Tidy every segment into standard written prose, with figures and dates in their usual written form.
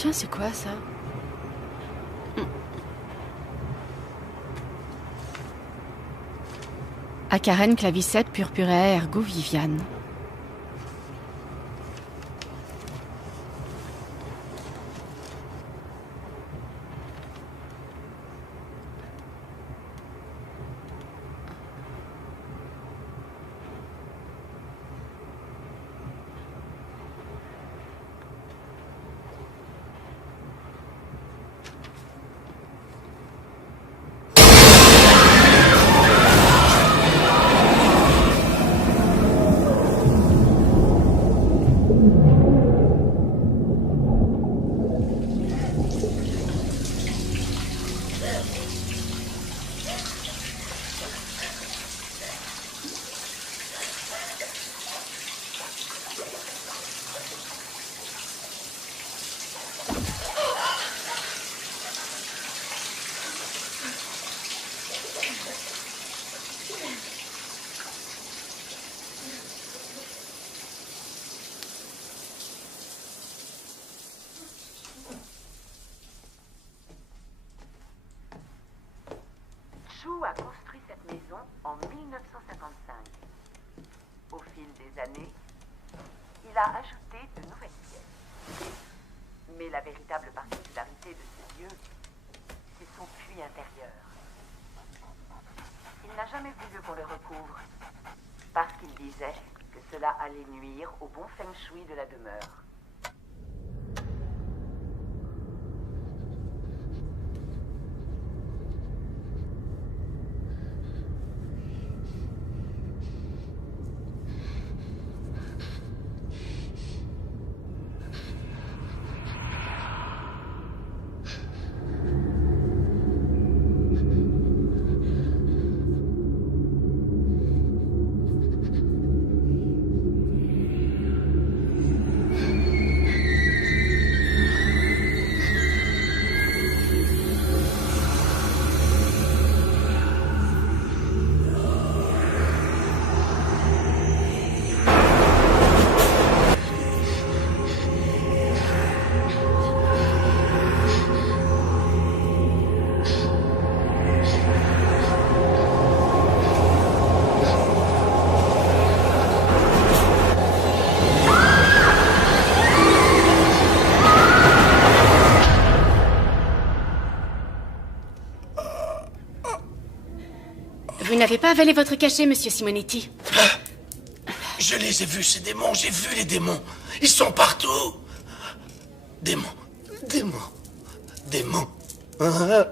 Tiens, c'est quoi ça? Acaren clavicette purpurea ergo Viviane. Chou a construit cette maison en 1955. Au fil des années, il a ajouté de nouvelles pièces. Mais la véritable particularité de ce lieu, c'est son puits intérieur. Il n'a jamais voulu qu'on le recouvre, parce qu'il disait que cela allait nuire au bon feng shui de la demeure. Vous n'avez pas avalé votre cachet, monsieur Simonetti. Je les ai vus, ces démons. J'ai vu les démons. Ils sont partout. Démons. Démons. Démons. Hein?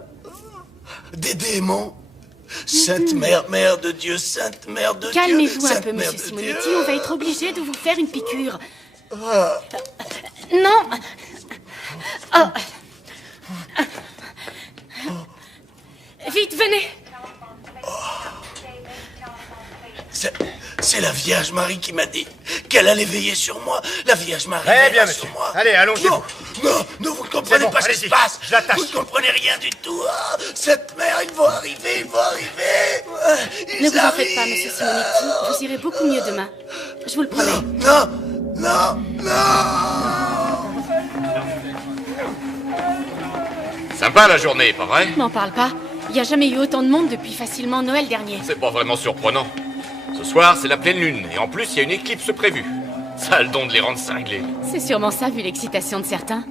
Des démons. Sainte Mère, Mère de Dieu, Sainte Mère de Dieu. Calmez-vous un Sainte peu, Mère monsieur de Simonetti. Dieu. On va être obligé de vous faire une piqûre. Non. Oh. Vite, venez. C'est la Vierge Marie qui m'a dit qu'elle allait veiller sur moi. La Vierge Marie Très bien, veillera sur monsieur. moi. Allez, allongez-vous. Non, vous ne comprenez bon, pas ce qui allez-y. se passe. Je l'attache. Vous ne comprenez rien du tout. Ah, cette mère, ils vont arriver. Ils Ne vous en arrivent. faites pas, monsieur Simonetti. Vous irez beaucoup mieux demain. Je vous le promets. Non. Sympa la journée, pas vrai? M'en parle pas. Il n'y a jamais eu autant de monde depuis facilement Noël dernier. C'est pas vraiment surprenant. Ce soir, c'est la pleine lune, et en plus, il y a une éclipse prévue. Ça a le don de les rendre cinglés. C'est sûrement ça, vu l'excitation de certains.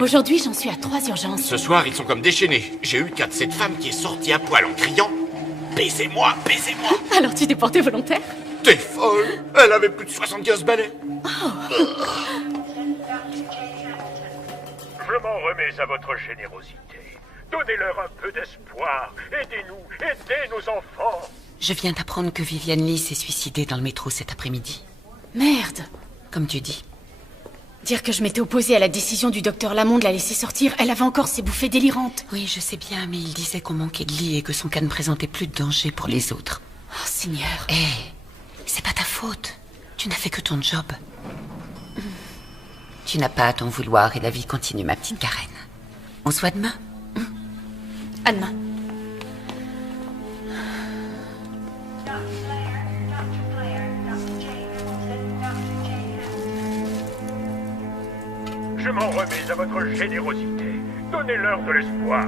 Aujourd'hui, j'en suis à 3 urgences. Ce soir, ils sont comme déchaînés. J'ai eu le cas de cette femme qui est sortie à poil en criant « Baisez-moi, baisez-moi !» Alors tu t'es porté volontaire? T'es folle! Elle avait plus de 75 balais. Je m'en remets à votre générosité. Donnez-leur un peu d'espoir. Aidez-nous, aidez nos enfants. Je viens d'apprendre que Viviane Lee s'est suicidée dans le métro cet après-midi. Merde. Comme tu dis. Dire que je m'étais opposée à la décision du docteur Lamont de la laisser sortir, elle avait encore ses bouffées délirantes. Oui, je sais bien, mais il disait qu'on manquait de lit et que son cas ne présentait plus de danger pour les autres. Oh, Seigneur. Hé, c'est pas ta faute. Tu n'as fait que ton job. Tu n'as pas à t'en vouloir et la vie continue, ma petite Karen. On se voit demain. À demain. Je m'en remets à votre générosité. Donnez-leur de l'espoir.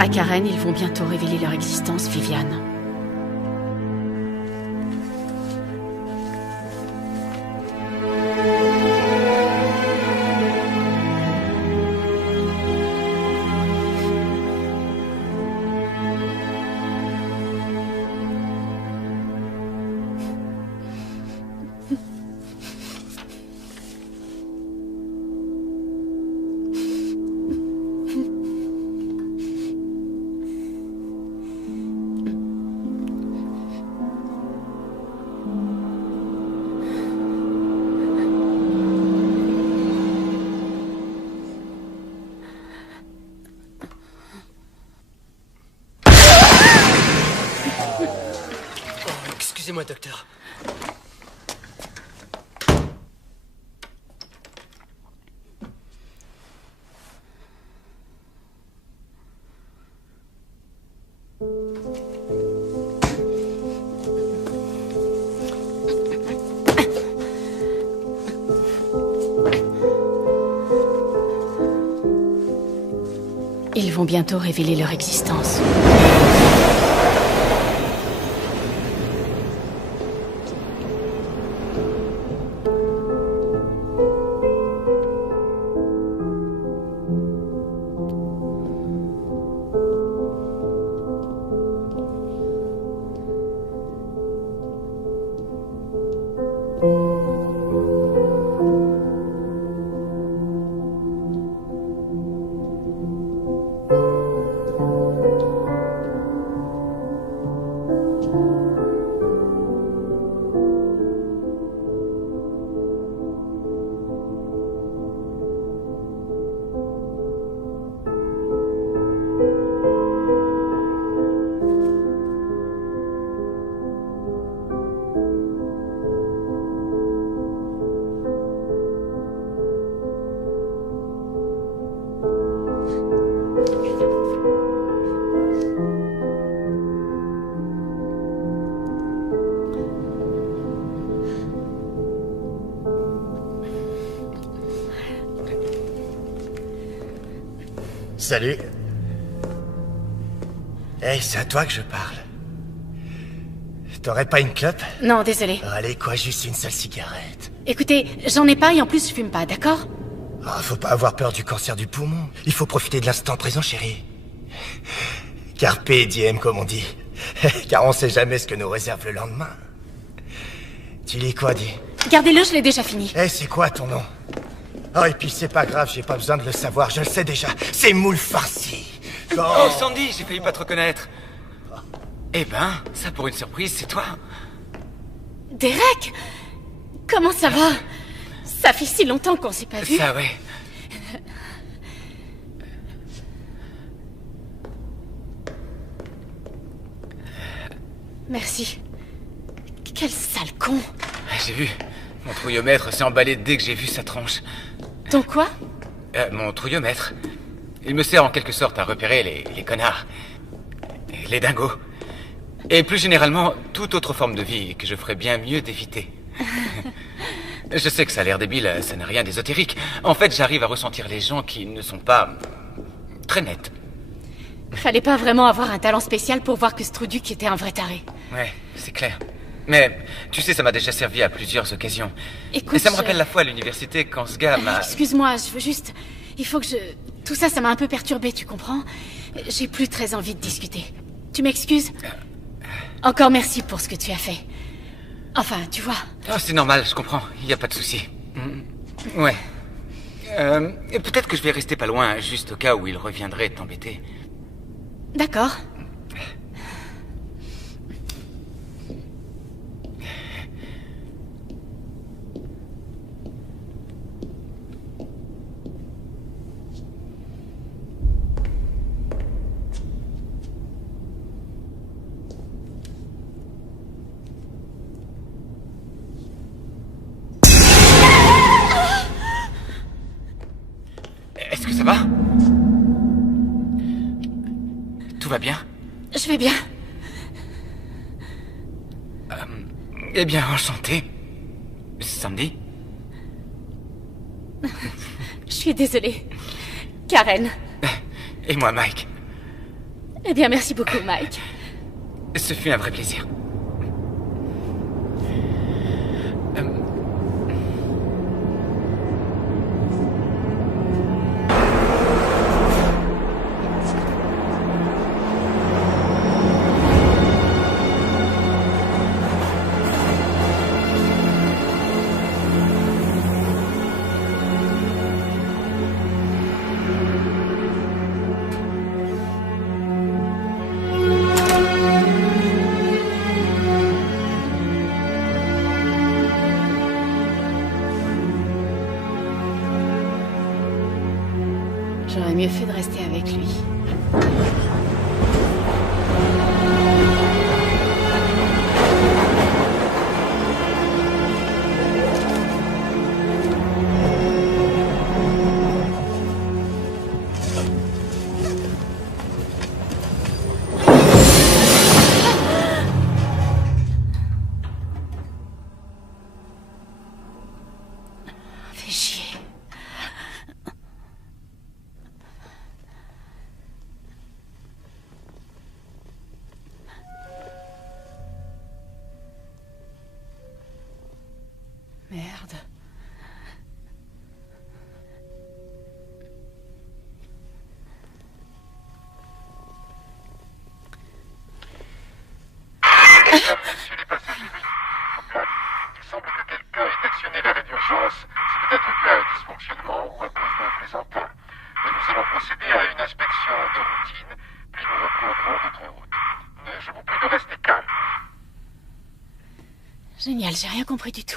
À Karen, ils vont bientôt révéler leur existence, Viviane. Excusez-moi, docteur. Ils vont bientôt révéler leur existence. Salut. Hey, c'est à toi que je parle. T'aurais pas une clope? Non, désolé. Allez, quoi, juste une seule cigarette. Écoutez, j'en ai pas et en plus je fume pas, d'accord? Oh, faut pas avoir peur du cancer du poumon. Il faut profiter de l'instant présent, chérie. Carpe diem, comme on dit. Car on sait jamais ce que nous réserve le lendemain. Tu lis quoi, dis? Gardez-le, je l'ai déjà fini. Eh, c'est quoi ton nom? Oh, et puis c'est pas grave, j'ai pas besoin de le savoir, je le sais déjà. C'est Moule Farci. Oh, Sandy, j'ai failli pas te reconnaître. Eh ben, ça pour une surprise, c'est toi. Derek! Comment ça va? Ça fait si longtemps qu'on s'est pas vu. Ça, ouais. Merci. Quel sale con. J'ai vu. Mon trouillomètre s'est emballé dès que j'ai vu sa tronche. Ton quoi? Mon trouillomètre. Il me sert en quelque sorte à repérer les connards. Les dingos. Et plus généralement, toute autre forme de vie que je ferais bien mieux d'éviter. Je sais que ça a l'air débile, ça n'a rien d'ésotérique. En fait, j'arrive à ressentir les gens qui ne sont pas très nets. Fallait pas vraiment avoir un talent spécial pour voir que Struduc était un vrai taré. Ouais, c'est clair. Mais, tu sais, ça m'a déjà servi à plusieurs occasions. Écoute, et ça me rappelle la fois à l'université quand ce gars m'a... Excuse-moi, je veux juste... Il faut que je... Tout ça, ça m'a un peu perturbé, tu comprends? J'ai plus très envie de discuter. Tu m'excuses? Encore merci pour ce que tu as fait. Enfin, tu vois... Oh, c'est normal, je comprends. Il n'y a pas de souci. Ouais. Et peut-être que je vais rester pas loin, juste au cas où il reviendrait t'embêter. D'accord. tout va bien? Je vais bien. Eh bien, enchanté. Sandy? Je suis désolée. Karen. Et moi, Mike. Eh bien, merci beaucoup, Mike. Ce fut un vrai plaisir. J'aurais mieux fait de rester avec lui. Fais chier. Merde. Messieurs les passagers, il semble que quelqu'un ait actionné l'arrêt d'urgence. C'est peut-être dû à un dysfonctionnement ou à cause d'un plaisantin. Mais nous allons procéder à une inspection de routine, puis nous reprendrons notre route. Je vous prie de rester calme. Génial, j'ai rien compris du tout.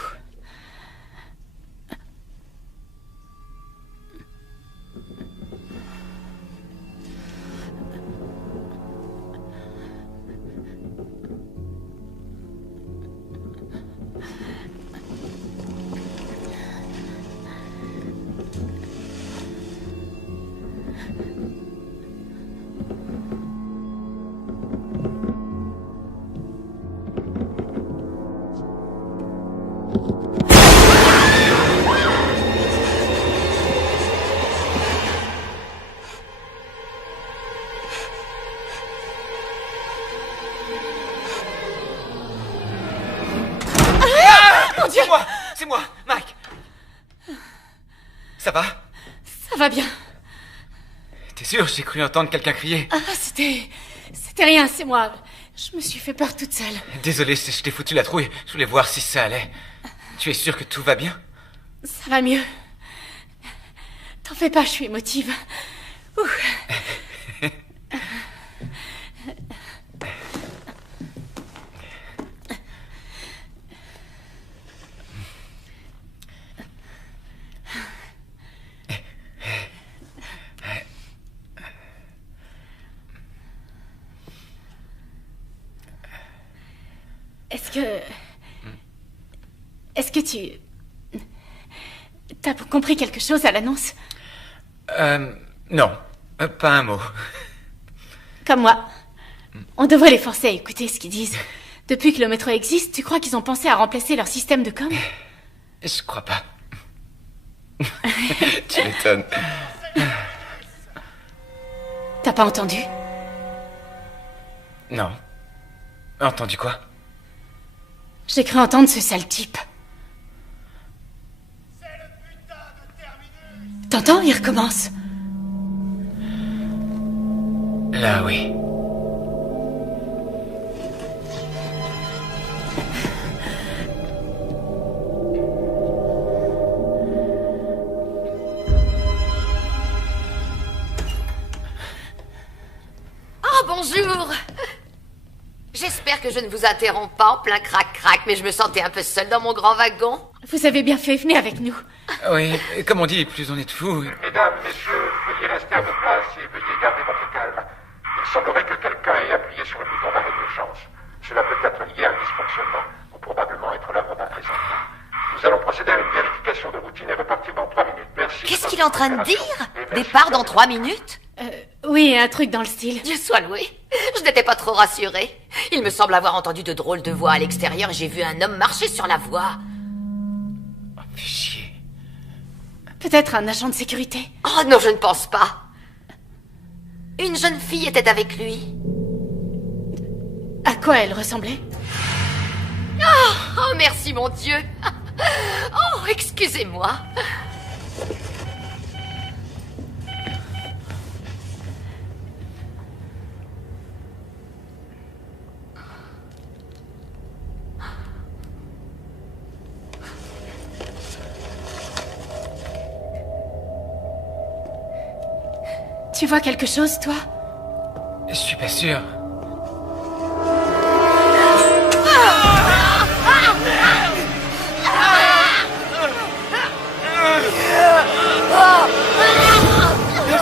C'est moi, Mike. Ça va? Ça va bien. T'es sûr? J'ai cru entendre quelqu'un crier. Ah, c'était rien, c'est moi. Je me suis fait peur toute seule. Désolé, je t'ai foutu la trouille. Je voulais voir si ça allait. Tu es sûr que tout va bien? Ça va mieux. T'en fais pas, je suis émotive. Ouh. Est-ce que tu... T'as compris quelque chose à l'annonce? Non. Pas un mot. Comme moi. On devrait les forcer à écouter ce qu'ils disent. Depuis que le métro existe, tu crois qu'ils ont pensé à remplacer leur système de com? Je crois pas. Tu m'étonnes. T'as pas entendu? Non. Entendu quoi? J'ai cru entendre ce sale type. T'entends? Il recommence. Là, oui. Oh, bonjour! J'espère que je ne vous interromps pas en plein crac-crac, mais je me sentais un peu seule dans mon grand wagon. Vous avez bien fait, venez avec nous. Oui, comme on dit, plus on est de fous. Mesdames, messieurs, veuillez rester à vos places et veuillez garder votre calme. Il semblerait que quelqu'un ait appuyé sur le bouton d'arrêt d'urgence. Cela peut être lié à un dysfonctionnement, ou probablement être l'œuvre d'un plaisantin. Nous allons procéder à une vérification de routine et repartir dans 3 minutes. Merci. Qu'est-ce qu'il est en train de dire? Départ dans 3 minutes? Oui, un truc dans le style. Dieu soit loué. Je n'étais pas trop rassurée. Il me semble avoir entendu de drôles de voix à l'extérieur et j'ai vu un homme marcher sur la voie. Oh, fais chier. Peut-être un agent de sécurité. Oh non, je ne pense pas. Une jeune fille était avec lui. À quoi elle ressemblait? Oh, merci mon Dieu. Oh, excusez-moi. Tu vois quelque chose, toi? Je suis pas sûr.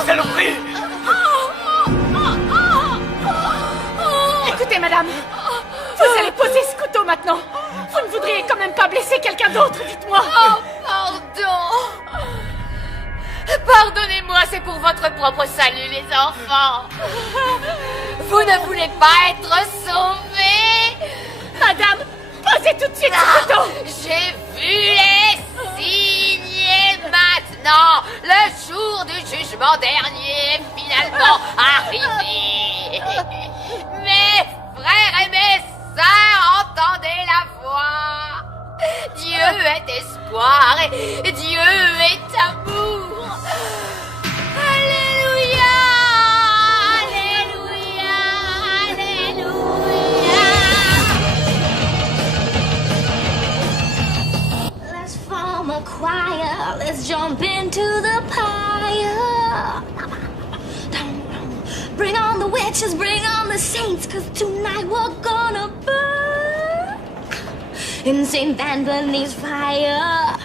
Saloperie! Écoutez, madame, vous allez poser ce couteau maintenant. Vous ne voudriez quand même pas blesser quelqu'un d'autre, dites-moi. Oh, pardon. Pardonnez-moi, c'est pour votre propre salut, les enfants. Vous ne voulez pas être sauvés? Madame, posez tout de suite ce couteau. J'ai vu les signes et maintenant, le jour du jugement dernier est finalement arrivé. Mes frères et mes sœurs, entendez la voix. Dieu est espoir et Dieu est amour. Alléluia, Alléluia, Alléluia. Let's form a choir, let's jump into the pyre. Bring on the witches, bring on the saints, 'cause tonight we're gonna burn in St. Anthony's fire.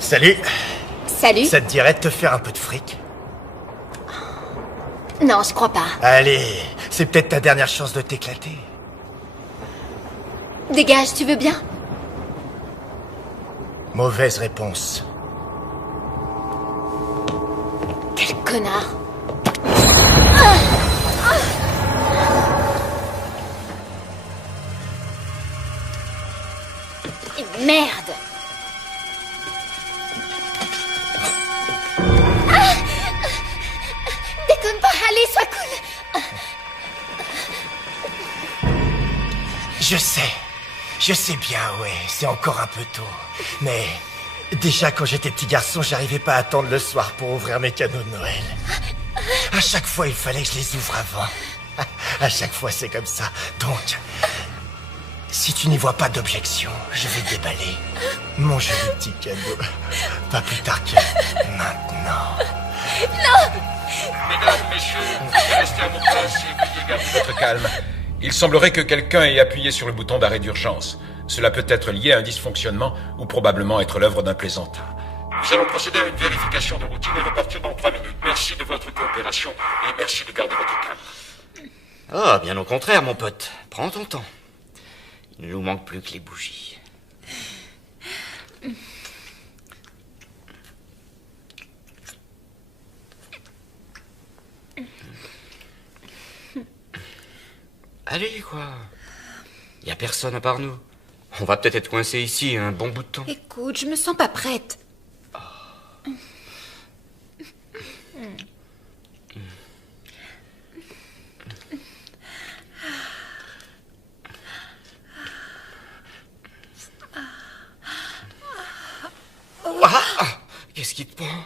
Salut. Salut. Ça te dirait de te faire un peu de fric? Non, je crois pas. Allez, c'est peut-être ta dernière chance de t'éclater. Dégage, tu veux bien? Mauvaise réponse. Quel connard. Et merde. Déconne pas, allez, sois cool. Je sais bien, ouais, c'est encore un peu tôt. Mais déjà quand j'étais petit garçon, j'arrivais pas à attendre le soir pour ouvrir mes cadeaux de Noël. À chaque fois, il fallait que je les ouvre avant. À chaque fois, c'est comme ça. Donc, si tu n'y vois pas d'objection, je vais déballer mon joli petit cadeau. Pas plus tard que maintenant. Mesdames, messieurs, vous pouvez rester à vos places et veuillez garder votre calme. Il semblerait que quelqu'un ait appuyé sur le bouton d'arrêt d'urgence. Cela peut être lié à un dysfonctionnement ou probablement être l'œuvre d'un plaisantin. Nous allons procéder à une vérification de routine et repartir dans 3 minutes. Merci de votre coopération et merci de garder votre calme. Ah, bien au contraire, mon pote. Prends ton temps. Il ne nous manque plus que les bougies. Allez, quoi. Y a personne à part nous. On va peut-être être coincés ici un bon bout de temps. Écoute, je me sens pas prête. Qu'est-ce qui te prend?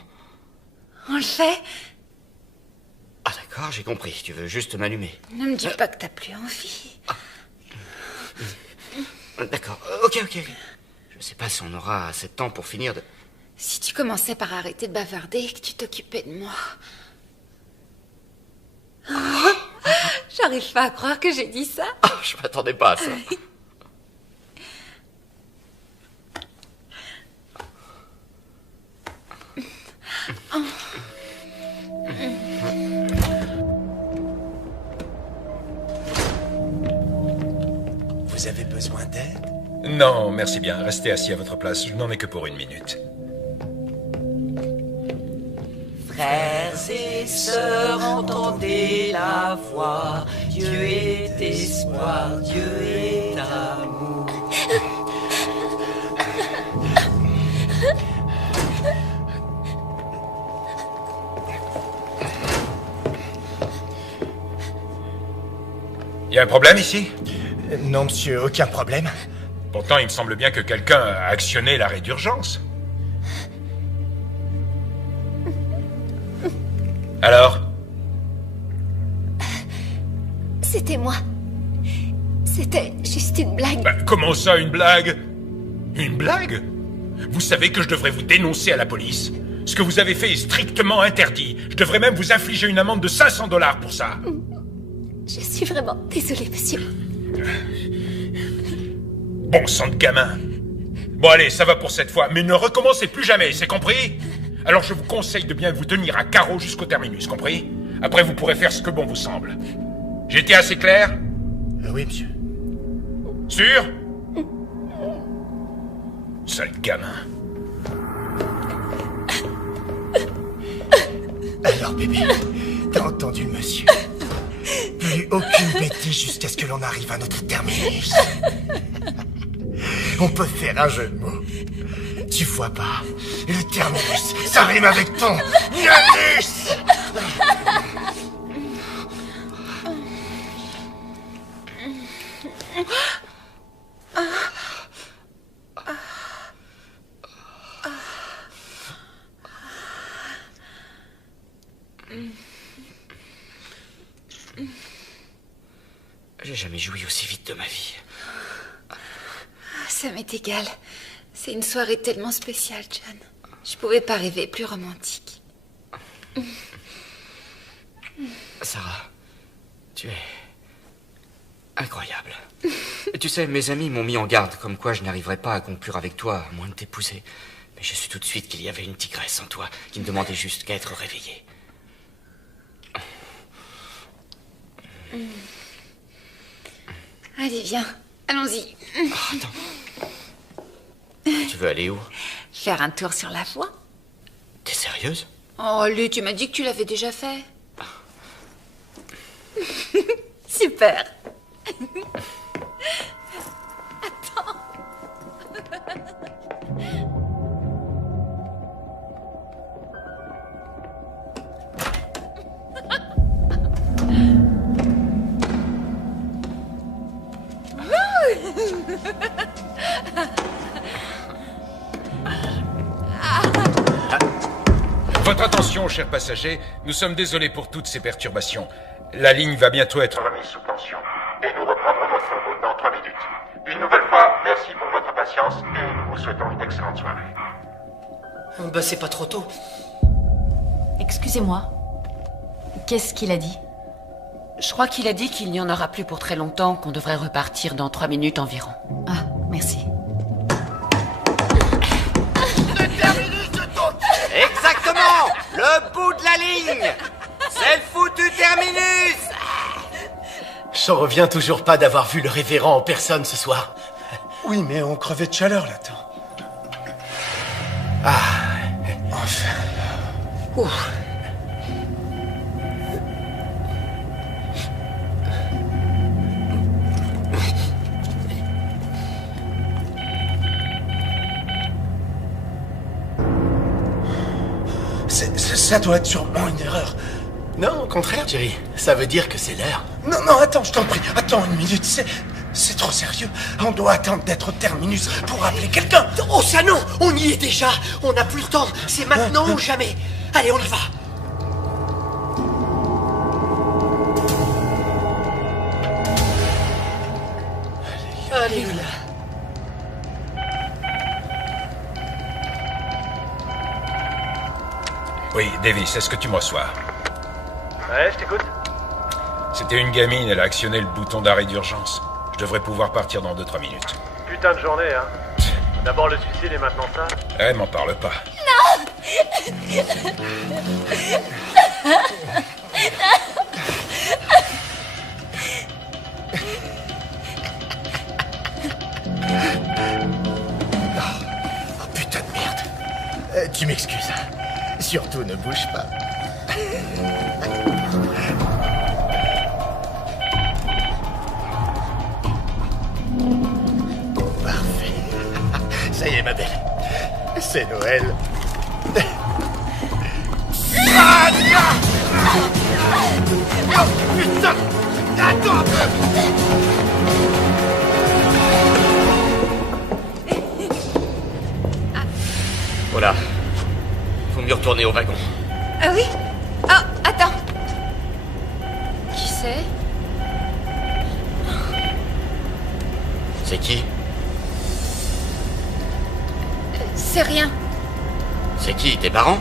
On le fait? Ah d'accord, j'ai compris. Tu veux juste m'allumer. Ne me dis pas que t'as plus envie. D'accord, ok. Je sais pas si on aura assez de temps pour finir de... Si tu commençais par arrêter de bavarder et que tu t'occupais de moi. J'arrive pas à croire que j'ai dit ça. Ah, je m'attendais pas à ça. besoin d'aide? Non, merci bien. Restez assis à votre place. Je n'en ai que pour 1 minute. Frères et sœurs, entendez la voix. Dieu est espoir, Dieu est amour. Y a un problème ici? Non, monsieur, aucun problème. Pourtant, il me semble bien que quelqu'un a actionné l'arrêt d'urgence. Alors? C'était moi. C'était juste une blague. Bah, comment ça, une blague? Une blague? Vous savez que je devrais vous dénoncer à la police. Ce que vous avez fait est strictement interdit. Je devrais même vous infliger une amende de $500 pour ça. Je suis vraiment désolée, monsieur. Bon sang de gamin. Bon allez, ça va pour cette fois, mais ne recommencez plus jamais, c'est compris? Alors je vous conseille de bien vous tenir à carreau jusqu'au terminus, compris? Après vous pourrez faire ce que bon vous semble. J'ai été assez clair? Oui, monsieur. Sûr? Sale gamin. Alors bébé, t'as entendu le monsieur? Plus aucune bêtise jusqu'à ce que l'on arrive à notre terminus. On peut faire un jeu de mots. Tu vois pas, le terminus, ça rime avec ton anus. J'ai jamais joui aussi vite de ma vie. Ça m'est égal. C'est une soirée tellement spéciale, John. Je pouvais pas rêver plus romantique. Sarah, tu es incroyable. Tu sais, mes amis m'ont mis en garde, comme quoi je n'arriverais pas à conclure avec toi, à moins de t'épouser. Mais j'ai su tout de suite qu'il y avait une tigresse en toi, qui ne demandait juste qu'à être réveillée. Allez, viens. Allons-y. Oh, attends. Tu veux aller où? Faire un tour sur la voie. T'es sérieuse? Oh, Lu, tu m'as dit que tu l'avais déjà fait. Super. Attends. Votre attention, chers passagers, nous sommes désolés pour toutes ces perturbations. La ligne va bientôt être remise sous tension. Et nous reprendrons notre route dans 3 minutes. Une nouvelle fois, merci pour votre patience et nous vous souhaitons une excellente soirée. Bah c'est pas trop tôt. Excusez-moi. Qu'est-ce qu'il a dit? Je crois qu'il a dit qu'il n'y en aura plus pour très longtemps, qu'on devrait repartir dans 3 minutes environ. Ah, merci. Exactement! Le bout de la ligne! C'est le foutu terminus! J'en reviens toujours pas d'avoir vu le révérend en personne ce soir. Oui, mais on crevait de chaleur là-dedans. Ah, enfin. Ouf. Ça doit être sûrement une erreur. non, au contraire, Jerry. Ça veut dire que c'est l'heure. Non, attends, je t'en prie. Attends 1 minute, c'est trop sérieux. On doit attendre d'être au terminus pour appeler quelqu'un. Oh ça non, on y est déjà. On n'a plus le temps. C'est maintenant ou jamais. Allez, on y va. Alléluia. Oui, Davis, est-ce que tu me reçois? Ouais, je t'écoute. C'était une gamine, elle a actionné le bouton d'arrêt d'urgence. Je devrais pouvoir partir dans 2-3 minutes. Putain de journée, hein. D'abord le suicide et maintenant ça. Eh, m'en parle pas. Tu m'excuses. Surtout, ne bouge pas. Parfait. Ça y est, ma belle. C'est Noël. Ah, oh, putain! Attends un peu! Voilà. Faut mieux retourner au wagon. Ah oui? Ah, attends. Qui c'est? C'est qui? C'est rien. C'est qui? Tes parents?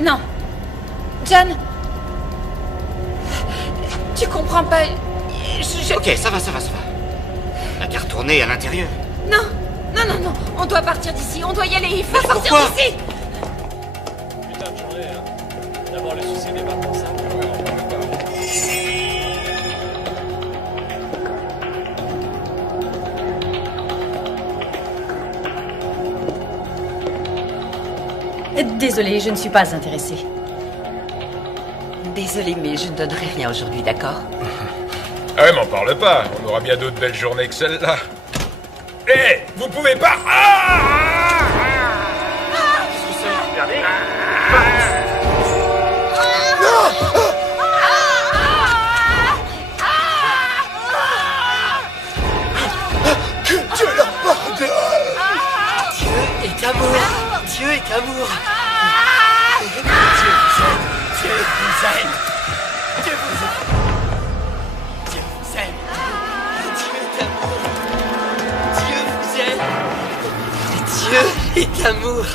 Non. John. Tu comprends pas. Ok, ça va. T'as qu'à retourner à l'intérieur. Non. On doit partir d'ici. On doit y aller. Il faut sortir pourquoi d'ici. Putain de journée, hein. D'abord le suicide et maintenant ça. Désolée, je ne suis pas intéressée. Désolée, mais je ne donnerai rien aujourd'hui, d'accord? Ah ouais, m'en parle pas. On aura bien d'autres belles journées que celle-là. Hé, vous pouvez pas... Que Dieu leur pardonne! Dieu est amour! Dieu est amour! Dieu vous aime! Dieu vous aime! Dieu vous aime! Dieu est amour! Dieu vous aime! Dieu est amour!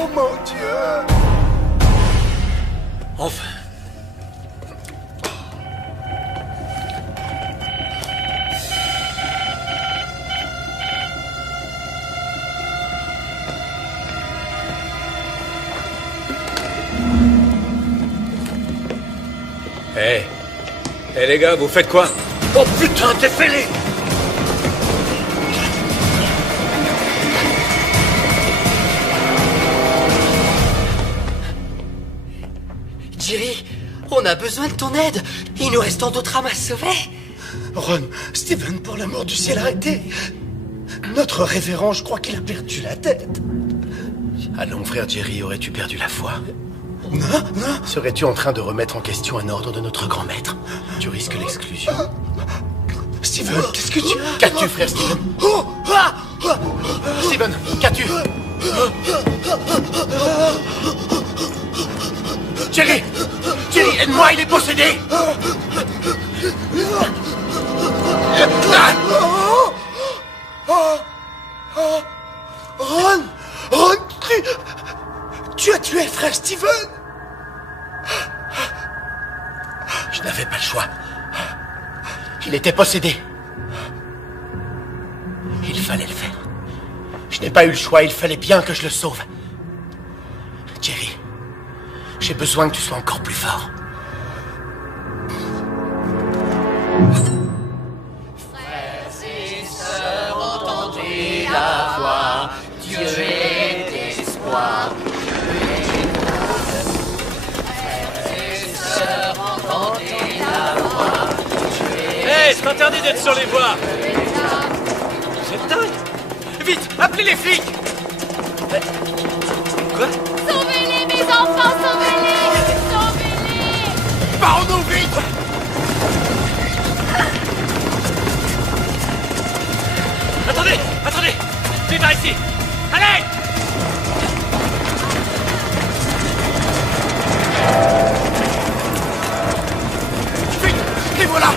Oh mon Dieu! Enfin. Hé les gars, vous faites quoi? Oh putain, t'es fêlé! Jerry, on a besoin de ton aide. Il nous reste tant d'autres âmes à sauver. Ron, Steven, pour l'amour du ciel, arrêtez! Notre révérend, je crois qu'il a perdu la tête. Allons, frère Jerry, aurais-tu perdu la foi? Non. Serais-tu en train de remettre en question un ordre de notre grand maître? Tu risques l'exclusion. Steven, qu'est-ce que tu... Qu'as-tu, frère Steven? Steven, qu'as-tu? Jerry! Jerry, aide-moi, il est possédé! Ron, tu as tué frère Steven! Je n'avais pas le choix. Il était possédé. Il fallait le faire. Je n'ai pas eu le choix, il fallait bien que je le sauve. Jerry, j'ai besoin que tu sois encore plus fort. Frères et sœurs, entendez la voix. Dieu est d'espoir. Hé, c'est interdit d'être sur les voies! Vous êtes dingue! Vite, appelez les flics! Quoi? Sauvez-les, mes enfants, sauvez-les! Sauvez-les! Parons-nous vite! Attendez! Vite par ici! Allez! Vite! Les voilà!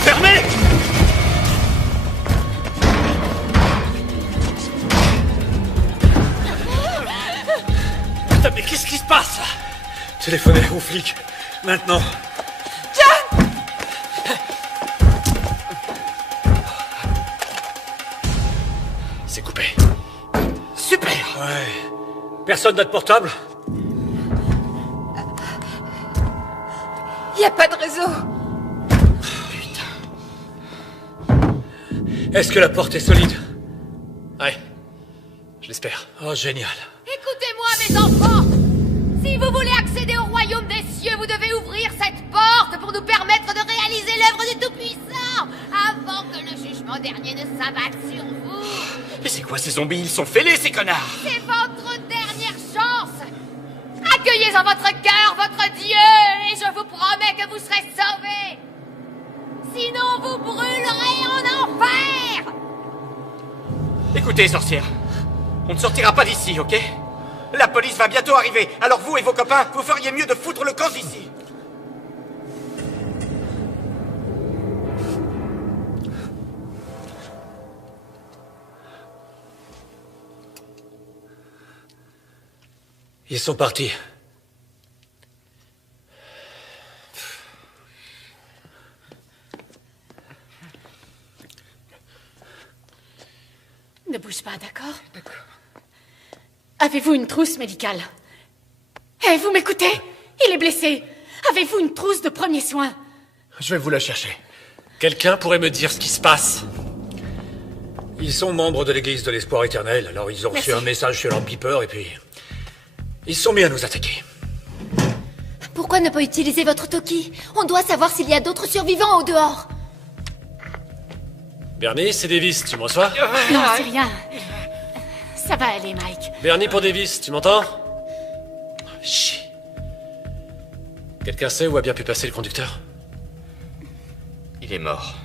Fermez! Putain, mais qu'est-ce qui se passe là? Téléphonez aux flics, maintenant. John! C'est coupé. Super! Ouais. Personne n'a de portable? Y a pas de réseau. Est-ce que la porte est solide? Ouais. Je l'espère. Oh, génial. Écoutez-moi, mes enfants. Si vous voulez accéder au royaume des cieux, vous devez ouvrir cette porte pour nous permettre de réaliser l'œuvre du Tout-Puissant avant que le jugement dernier ne s'abatte sur vous. Mais c'est quoi ces zombies? Ils sont fêlés, ces connards! C'est votre dernière chance. Accueillez en votre cœur votre Dieu et je vous promets que vous serez sauvés. Sinon, vous brûlerez en enfer. Écoutez, sorcière, on ne sortira pas d'ici, ok? La police va bientôt arriver, alors vous et vos copains, vous feriez mieux de foutre le camp d'ici. Ils sont partis. Ne bouge pas, d'accord? D'accord. Avez-vous une trousse médicale? Eh, vous m'écoutez? Il est blessé. Avez-vous une trousse de premiers soins? Je vais vous la chercher. Quelqu'un pourrait me dire ce qui se passe? Ils sont membres de l'église de l'espoir éternel, alors ils ont reçu un message sur leur beeper et puis... ils se sont mis à nous attaquer. Pourquoi ne pas utiliser votre Toki? On doit savoir s'il y a d'autres survivants au dehors. Bernie, c'est Davis, tu me reçois? Non, c'est rien. Ça va aller, Mike. Bernie pour Davis, tu m'entends? Chut. Quelqu'un sait où a bien pu passer le conducteur? Il est mort.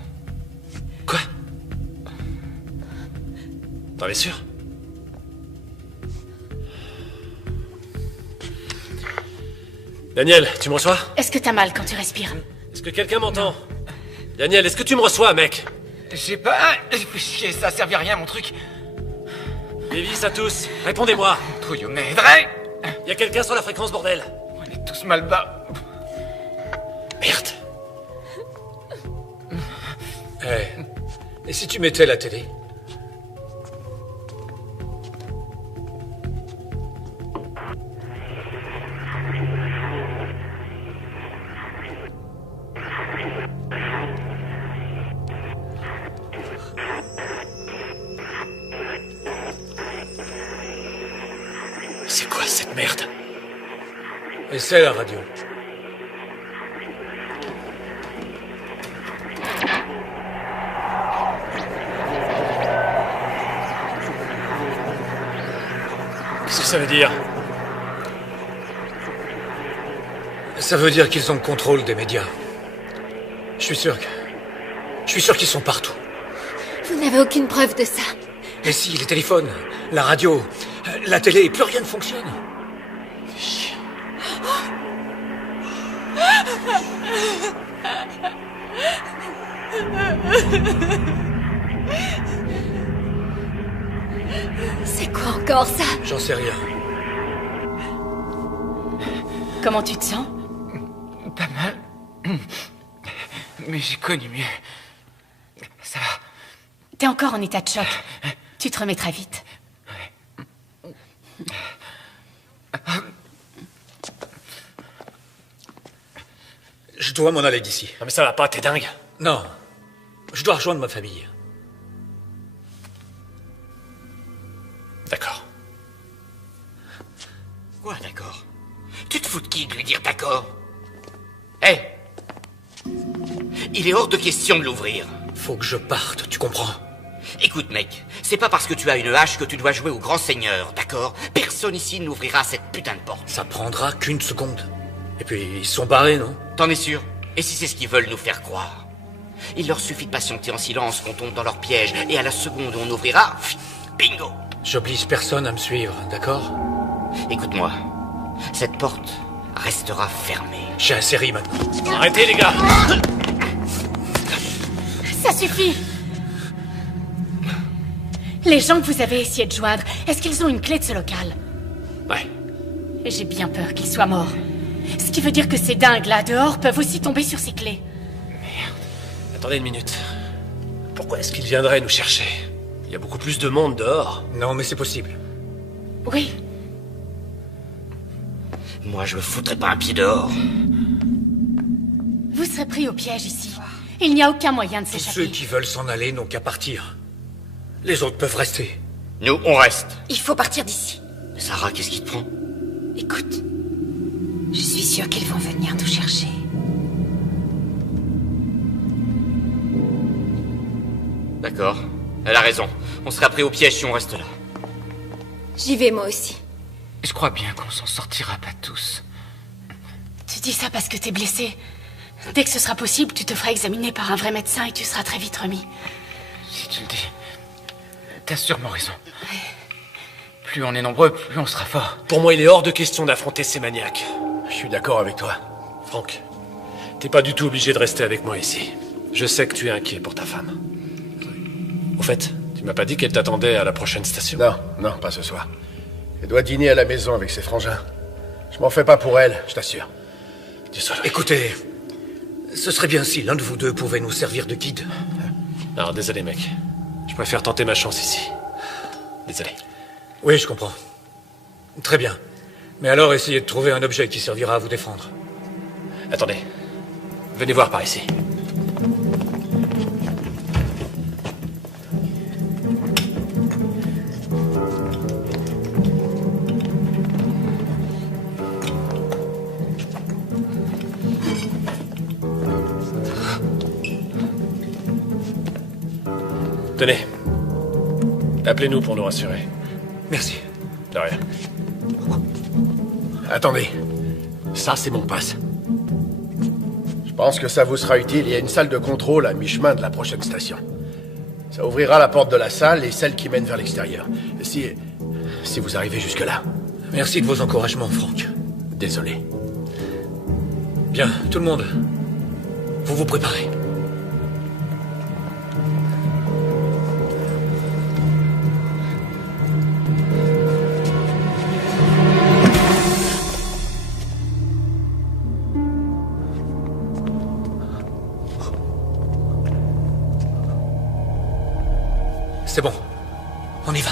Quoi? T'en es sûr? Daniel, tu me reçois? Est-ce que t'as mal quand tu respires? Est-ce que quelqu'un m'entend? Daniel, est-ce que tu me reçois, mec? J'ai pas... Chier, ça servait à rien, mon truc. Davis à tous, répondez-moi. Trouillou m'aiderait. Y a quelqu'un sur la fréquence, bordel? On est tous mal bas. Merde. Et si tu mettais la télé? C'est quoi cette merde? Essaie la radio. Qu'est-ce que ça veut dire? Ça veut dire qu'ils ont le contrôle des médias. Je suis sûr qu'ils sont partout. Vous n'avez aucune preuve de ça. Mais si, les téléphones, la radio, la télé, plus rien ne fonctionne. C'est quoi encore ça? J'en sais rien. Comment tu te sens? Pas mal. Mais j'ai connu mieux. Ça va. T'es encore en état de choc. Tu te remettras vite. Je dois m'en aller d'ici. Non mais ça va pas, t'es dingue. Non. Je dois rejoindre ma famille. D'accord. Quoi, d'accord? Tu te fous de qui de lui dire d'accord? Hé! Il est hors de question de l'ouvrir. Faut que je parte, tu comprends? Écoute, mec, c'est pas parce que tu as une hache que tu dois jouer au grand seigneur, d'accord? Personne ici n'ouvrira cette putain de porte. Ça prendra qu'une seconde. Et puis, ils sont barrés, non? T'en es sûr? Et si c'est ce qu'ils veulent nous faire croire? Il leur suffit de patienter en silence qu'on tombe dans leur piège, et à la seconde où on ouvrira, bingo! J'oblige personne à me suivre, d'accord? Écoute-moi, cette porte restera fermée. J'ai assez ri maintenant. Arrêtez, les gars! Ça suffit! Les gens que vous avez essayé de joindre, est-ce qu'ils ont une clé de ce local? Ouais. J'ai bien peur qu'ils soient morts. Ce qui veut dire que ces dingues là dehors peuvent aussi tomber sur ces clés. Merde. Attendez une minute. Pourquoi est-ce qu'ils viendraient nous chercher? Il y a beaucoup plus de monde dehors. Non, mais c'est possible. Oui. Moi, je me foutrais pas un pied dehors. Vous serez pris au piège ici. Il n'y a aucun moyen de Tous s'échapper. ceux qui veulent s'en aller n'ont qu'à partir. Les autres peuvent rester. Nous, on reste. Il faut partir d'ici. Sarah, qu'est-ce qui te prend? Écoute, je suis sûre qu'ils vont venir nous chercher. D'accord. Elle a raison. On sera pris au piège si on reste là. J'y vais moi aussi. Je crois bien qu'on s'en sortira pas tous. Tu dis ça parce que t'es blessé. Dès que ce sera possible, tu te feras examiner par un vrai médecin et tu seras très vite remis. Si tu le dis, t'as sûrement raison. Plus on est nombreux, plus on sera fort. Pour moi, il est hors de question d'affronter ces maniaques. Je suis d'accord avec toi. Franck, t'es pas du tout obligé de rester avec moi ici. Je sais que tu es inquiet pour ta femme. Au fait, tu m'as pas dit qu'elle t'attendait à la prochaine station? Non, pas ce soir. Elle doit dîner à la maison avec ses frangins. Je m'en fais pas pour elle, je t'assure. Désolé. Écoutez, ce serait bien si l'un de vous deux pouvait nous servir de guide. Alors, désolé, mec. Je préfère tenter ma chance ici. Désolé. Oui, je comprends. Très bien. Mais alors, essayez de trouver un objet qui servira à vous défendre. Attendez. Venez voir par ici. Tenez. Appelez-nous pour nous rassurer. Merci. De rien. Attendez. Ça, c'est mon passe. Je pense que ça vous sera utile. Il y a une salle de contrôle à mi-chemin de la prochaine station. Ça ouvrira la porte de la salle et celle qui mène vers l'extérieur. Si vous arrivez jusque-là. Merci de vos encouragements, Franck. Désolé. Bien, tout le monde. Vous vous préparez. C'est bon. On y va.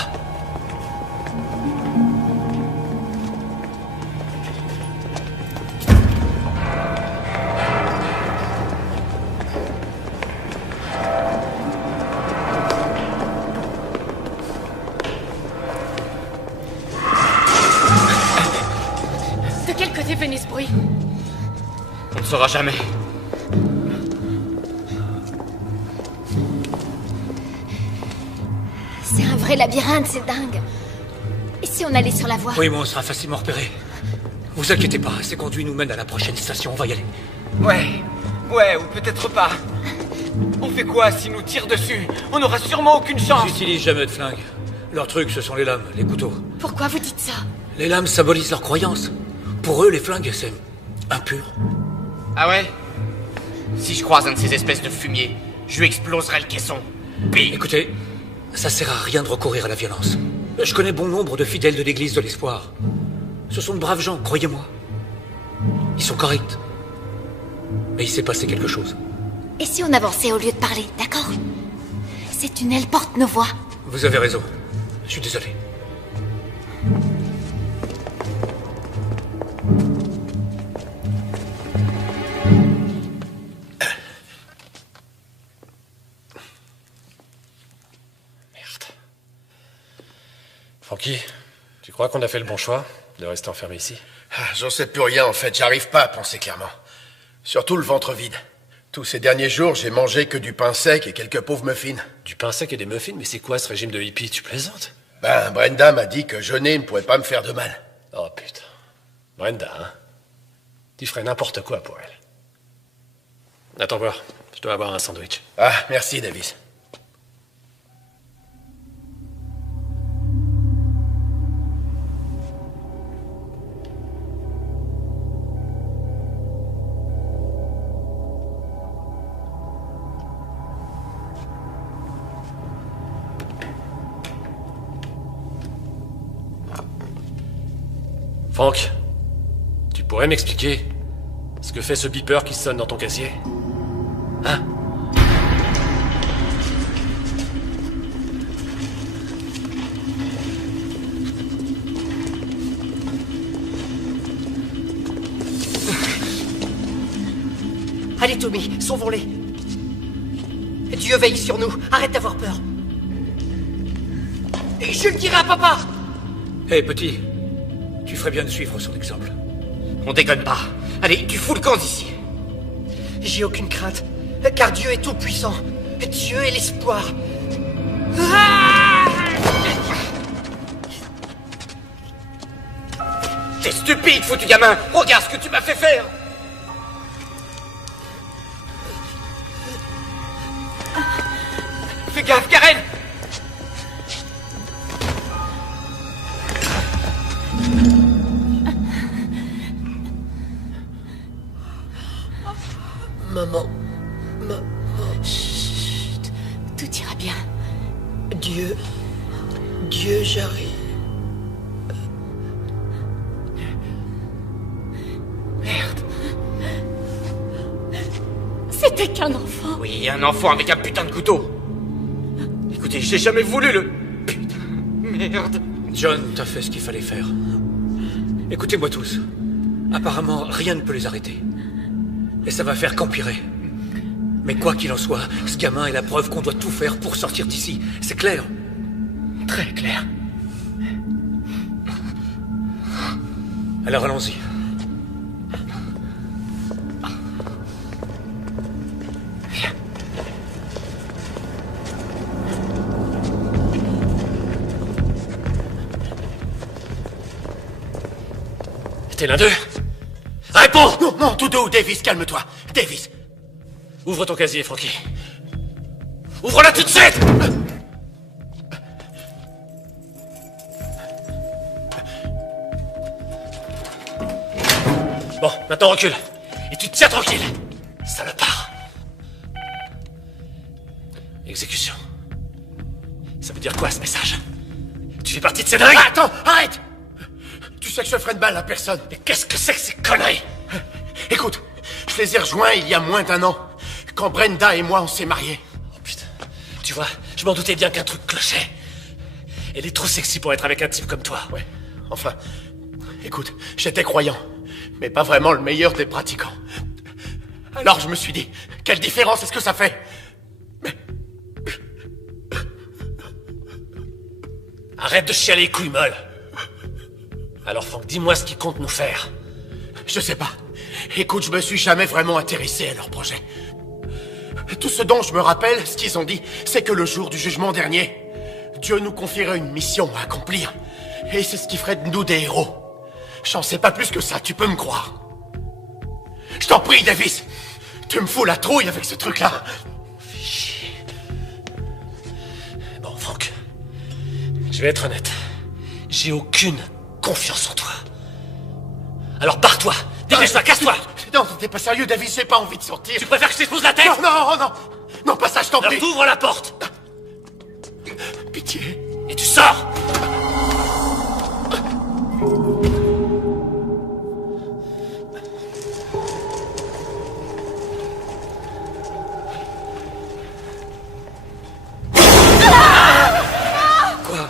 De quel côté venait ce bruit? On ne saura jamais. C'est un vrai labyrinthe, c'est dingue. Et si on allait sur la voie? Oui, mais on sera facilement repéré. Vous inquiétez pas, ces conduits nous mènent à la prochaine station, on va y aller. Ouais, ou peut-être pas. On fait quoi s'ils nous tirent dessus? On n'aura sûrement aucune chance. Ils n'utilisent jamais de flingue. Leur truc, ce sont les lames, les couteaux. Pourquoi vous dites ça? Les lames symbolisent leur croyance. Pour eux, les flingues, c'est impur. Ah ouais? Si je croise un de ces espèces de fumier, je lui exploserai le caisson. Bing! Écoutez, ça sert à rien de recourir à la violence. Je connais bon nombre de fidèles de l'église de l'espoir. Ce sont de braves gens, croyez-moi. Ils sont corrects. Mais il s'est passé quelque chose. Et si on avançait au lieu de parler, d'accord? Ces tunnels portent nos voix. Vous avez raison. Je suis désolé. Francky, tu crois qu'on a fait le bon choix de rester enfermé ici? J'en sais plus rien en fait, j'arrive pas à penser clairement. Surtout le ventre vide. Tous ces derniers jours, j'ai mangé que du pain sec et quelques pauvres muffins. Du pain sec et des muffins? Mais c'est quoi ce régime de hippie? Tu plaisantes? Ben, Brenda m'a dit que jeûner ne pouvait pas me faire de mal. Oh putain. Brenda, hein? Tu ferais n'importe quoi pour elle. Attends voir, je dois avoir un sandwich. Ah, merci Davis. Franck, tu pourrais m'expliquer ce que fait ce beeper qui sonne dans ton casier? Hein? Allez, Tommy, sauvons-les. Dieu veille sur nous. Arrête d'avoir peur. Et je le dirai à papa. Hé, petit, tu ferais bien de suivre son exemple. On déconne pas. Allez, tu fous le camp d'ici. J'ai aucune crainte, car Dieu est tout-puissant. Dieu est l'espoir. T'es stupide, foutu gamin. Regarde ce que tu m'as fait faire. Fais gaffe, Karen. Maman. Chut. Tout ira bien. Dieu, j'arrive. Merde. C'était qu'un enfant. Oui, un enfant avec un putain de couteau. Écoutez, j'ai jamais voulu le... Putain, merde. John, t'as fait ce qu'il fallait faire. Écoutez-moi tous. Apparemment, rien ne peut les arrêter. Et ça va faire qu'empirer. Mais quoi qu'il en soit, ce gamin est la preuve qu'on doit tout faire pour sortir d'ici. C'est clair? Très clair. Alors allons-y. Viens. T'es l'un d'eux? Réponds! Non, non, tout doux, Davis, calme-toi. Davis. Ouvre ton casier, Frankie. Ouvre-la tout de suite! Bon, maintenant recule. Et tu te tiens tranquille. Salopard. Exécution. Ça veut dire quoi, ce message? Tu fais partie de ces dingues? Attends, arrête! Tu sais que je ferai de mal à personne. Mais qu'est-ce que c'est que ces conneries? Écoute, je les ai rejoints il y a moins d'1 an, quand Brenda et moi on s'est mariés. Oh putain, tu vois, je m'en doutais bien qu'un truc clochait. Elle est trop sexy pour être avec un type comme toi. Ouais, enfin, écoute, j'étais croyant, mais pas vraiment le meilleur des pratiquants. Alors je me suis dit, quelle différence est-ce que ça fait? Arrête de chialer les couilles molles. Alors Franck, dis-moi ce qu'ils comptent nous faire. Je sais pas. Écoute, je me suis jamais vraiment intéressé à leur projet. Tout ce dont je me rappelle, ce qu'ils ont dit, c'est que le jour du jugement dernier, Dieu nous confierait une mission à accomplir. Et c'est ce qui ferait de nous des héros. J'en sais pas plus que ça, tu peux me croire. Je t'en prie, Davis. Tu me fous la trouille avec ce truc-là. Bon, Franck, je vais être honnête. J'ai aucune confiance en toi. Alors barre-toi. Dépêche-toi, casse-toi. Non, t'es pas sérieux, Davis, j'ai pas envie de sortir. Tu préfères que je t'expose la tête? Non, non, non. Non, pas ça, je t'en prie. Alors t'ouvres la porte. Pitié. Et tu sors. Quoi?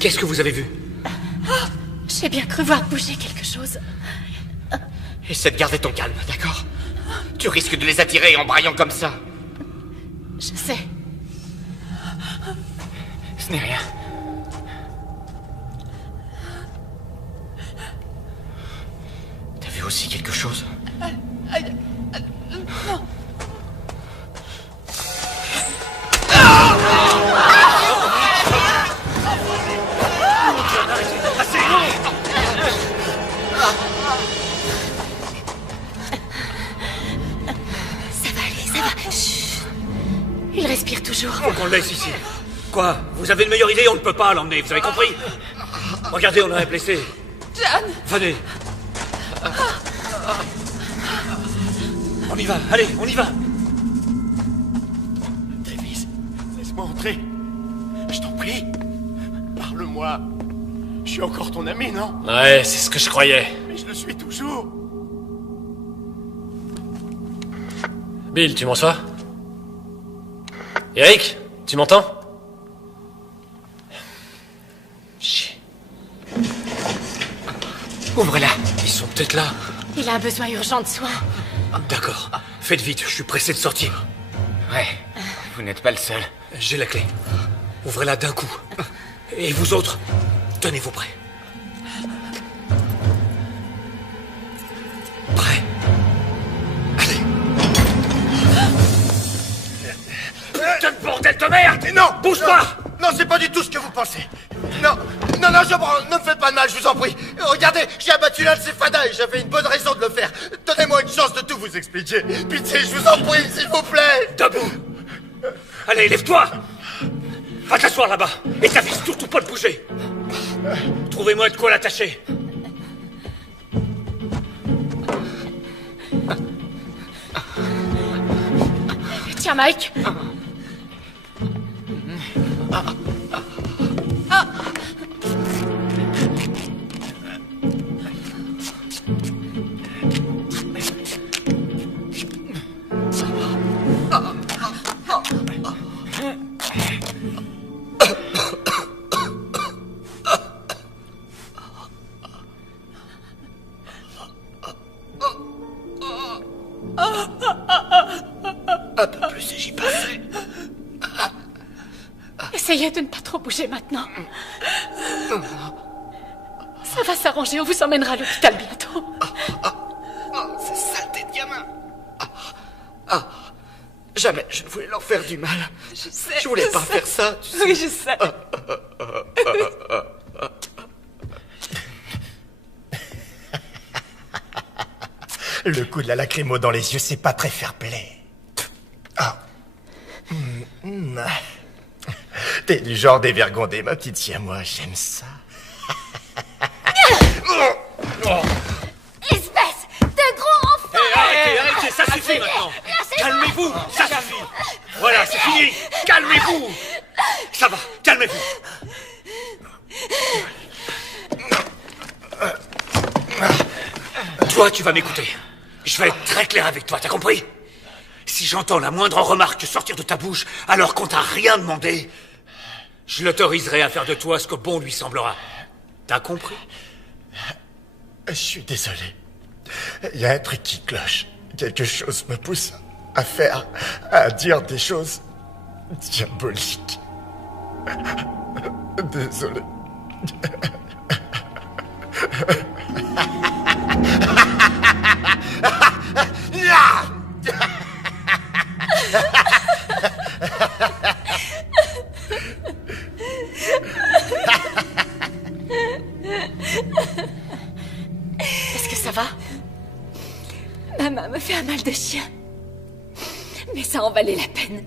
Qu'est-ce que vous avez vu? J'ai bien cru voir bouger quelque chose. Essaie de garder ton calme, d'accord? Tu risques de les attirer en braillant comme ça. Je sais. Ce n'est rien. T'as vu aussi quelque chose? Non. Il respire toujours. Faut qu'on le laisse ici. Quoi? Vous avez une meilleure idée? On ne peut pas l'emmener, vous avez compris? Regardez, on a un blessé. John! Venez. On y va, allez, on y va. Davis, laisse-moi entrer. Je t'en prie. Parle-moi. Je suis encore ton ami, non? Ouais, c'est ce que je croyais. Mais je le suis toujours. Bill, tu m'en sois? Eric, tu m'entends? Chier. Ouvre-la. Ils sont peut-être là. Il a un besoin urgent de soins. D'accord. Faites vite, je suis pressé de sortir. Ouais, vous n'êtes pas le seul. J'ai la clé. Ouvrez-la d'un coup. Et vous autres, tenez-vous prêts. Prêts? Allez. Putain de bordel de merde! Non! Bouge pas! Non, c'est pas du tout ce que vous pensez. Non, je prends. Ne me faites pas de mal, je vous en prie. Regardez, j'ai abattu l'un de ces fadas et j'avais une bonne raison de le faire. Donnez-moi une chance de tout vous expliquer. Pitié, je vous en prie, s'il vous plaît. Debout! Allez, lève-toi! Va t'asseoir là-bas et t'avise surtout pas de bouger. Trouvez-moi de quoi l'attacher. Tiens, Mike. Un peu plus et j'y passerai. Essayez de ne pas trop bouger maintenant. Ça va s'arranger, on vous emmènera à l'hôpital bientôt. Ces saletés de gamins. Jamais je ne voulais leur faire du mal. Je sais. Je voulais pas faire ça. Tu sais. Oui, je sais. Le coup de la lacrymo dans les yeux, c'est pas très fair-play. T'es du genre dévergondé, ma petite siamois, j'aime ça. Espèce de gros enfant! Arrêtez, ça suffit maintenant. Calmez-vous, ça suffit. Voilà, c'est fini. Calmez-vous. Ça va, calmez-vous. Toi, tu vas m'écouter. Je vais être très clair avec toi, t'as compris? Si j'entends la moindre remarque sortir de ta bouche alors qu'on t'a rien demandé, je l'autoriserai à faire de toi ce que bon lui semblera. T'as compris? Je suis désolé. Il y a un truc qui cloche. Quelque chose me pousse à dire des choses diaboliques. Désolé. Est-ce que ça va? Ma main me fait un mal de chien. Mais ça en valait la peine.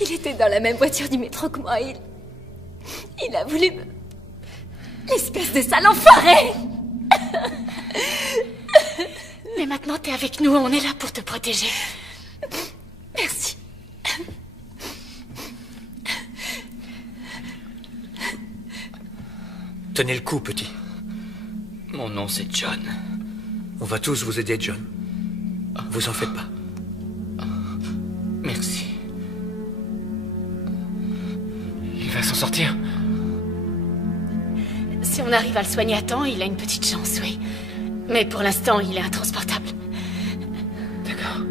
Il était dans la même voiture du métro que moi. Il a voulu me... Espèce de sale enfoiré! Mais maintenant, t'es avec nous, on est là pour te protéger. Merci. Tenez le coup, petit. Mon nom, c'est John. On va tous vous aider, John. Vous en faites pas. Merci. Il va s'en sortir. Si on arrive à le soigner à temps, il a une petite chance, oui. Mais pour l'instant, il est intransportable. D'accord.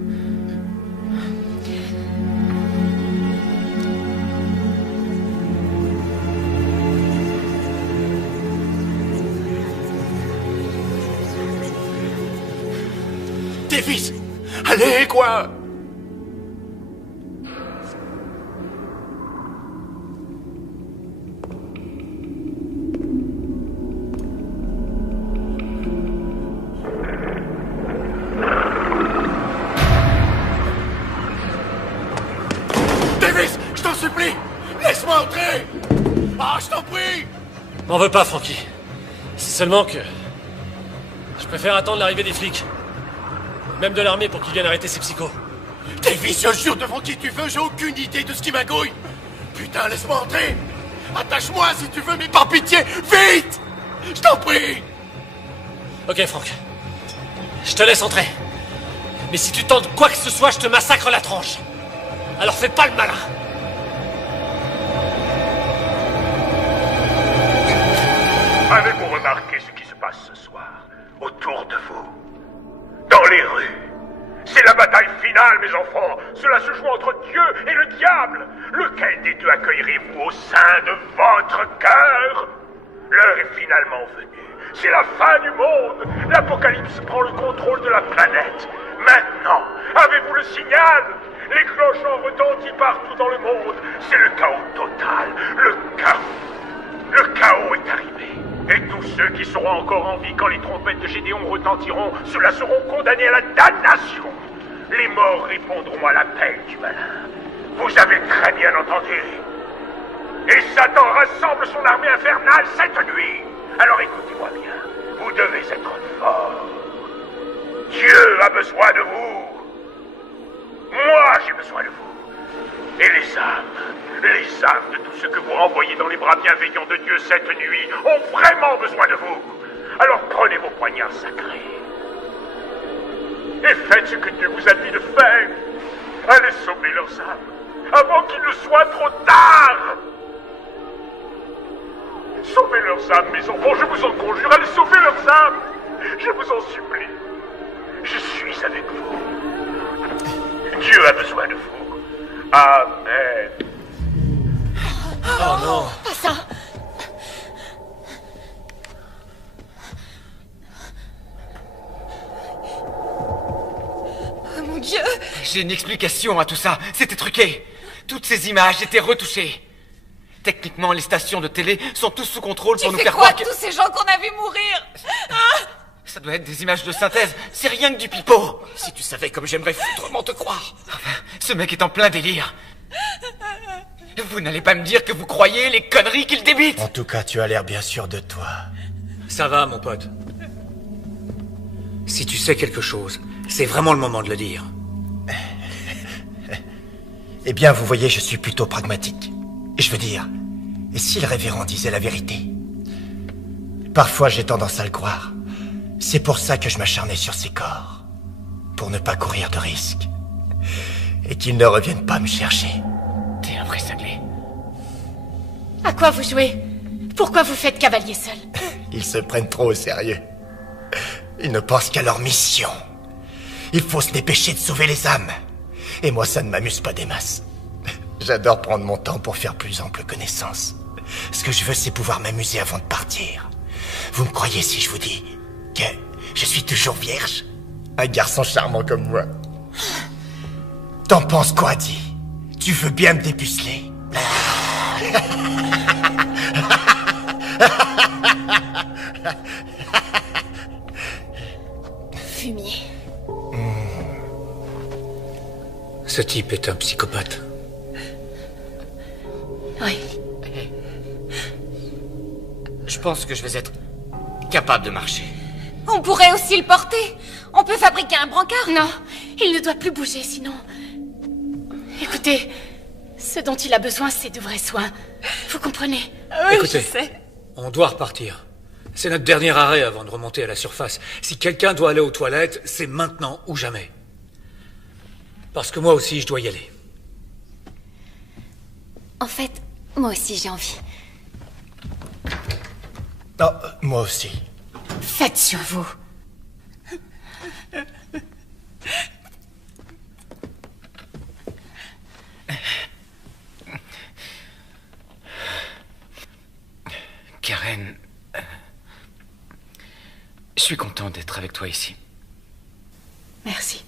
Davis! Allez, quoi! Davis! Je t'en supplie! Laisse-moi entrer! Ah, je t'en prie! M'en veux pas, Frankie. C'est seulement que... je préfère attendre l'arrivée des flics. Même de l'armée pour qu'ils viennent arrêter ces psychos. Davis, je jure devant qui tu veux, j'ai aucune idée de ce qui m'agouille. Putain, laisse-moi entrer. Attache-moi si tu veux, mais par pitié, vite! Je t'en prie! Ok, Franck. Je te laisse entrer. Mais si tu tentes quoi que ce soit, je te massacre la tronche. Alors fais pas le malin. Avez-vous remarqué ce qui se passe ce soir autour de vous? Dans les rues, c'est la bataille finale, mes enfants. Cela se joue entre Dieu et le diable. Lequel des deux accueillerez-vous au sein de votre cœur? L'heure est finalement venue. C'est la fin du monde. L'Apocalypse prend le contrôle de la planète. Maintenant, avez-vous le signal? Les cloches ont retenti partout dans le monde. C'est le chaos total. Le chaos. Le chaos est arrivé. Et tous ceux qui seront encore en vie quand les trompettes de Gédéon retentiront, ceux-là seront condamnés à la damnation. Les morts répondront à l'appel du malin. Vous avez très bien entendu. Et Satan rassemble son armée infernale cette nuit. Alors écoutez-moi bien. Vous devez être forts. Dieu a besoin de vous. Moi, j'ai besoin de vous. Et les âmes de tous ceux que vous renvoyez dans les bras bienveillants de Dieu cette nuit ont vraiment besoin de vous. Alors prenez vos poignards sacrés. Et faites ce que Dieu vous a dit de faire. Allez sauver leurs âmes avant qu'il ne soit trop tard. Sauvez leurs âmes, mes enfants, je vous en conjure. Allez sauver leurs âmes. Je vous en supplie. Je suis avec vous. Dieu a besoin de vous. Amen. Oh non. Pas ça. Oh mon Dieu. J'ai une explication à tout ça. C'était truqué. Toutes ces images étaient retouchées. Techniquement, les stations de télé sont tous sous contrôle pour nous faire croire que... tous ces gens qu'on a vus mourir? Ça doit être des images de synthèse. C'est rien que du pipeau. Si tu savais comme j'aimerais foutrement te croire. Enfin, ce mec est en plein délire. Vous n'allez pas me dire que vous croyez les conneries qu'il débite? En tout cas, tu as l'air bien sûr de toi. Ça va, mon pote. Si tu sais quelque chose, c'est vraiment le moment de le dire. Eh bien, vous voyez, je suis plutôt pragmatique. Je veux dire, et si le révérend disait la vérité? Parfois, j'ai tendance à le croire. C'est pour ça que je m'acharnais sur ces corps. Pour ne pas courir de risques. Et qu'ils ne reviennent pas me chercher. T'es un vrai cinglé. À quoi vous jouez? Pourquoi vous faites cavalier seul? Ils se prennent trop au sérieux. Ils ne pensent qu'à leur mission. Il faut se dépêcher de sauver les âmes. Et moi, ça ne m'amuse pas des masses. J'adore prendre mon temps pour faire plus ample connaissance. Ce que je veux, c'est pouvoir m'amuser avant de partir. Vous me croyez si je vous dis que je suis toujours vierge? Un garçon charmant comme moi. T'en penses quoi, dis? Tu veux bien me dépuceler? Fumier. Ce type est un psychopathe. Oui. Je pense que je vais être capable de marcher. On pourrait aussi le porter. On peut fabriquer un brancard. Non, il ne doit plus bouger, sinon... Écoutez, ce dont il a besoin, c'est de vrais soins. Vous comprenez? Oui, Écoutez, je sais. on doit repartir. C'est notre dernier arrêt avant de remonter à la surface. Si quelqu'un doit aller aux toilettes, c'est maintenant ou jamais. Parce que moi aussi, je dois y aller. En fait, moi aussi j'ai envie. Non, moi aussi. Faites sur vous. Karen, je suis content d'être avec toi ici. Merci.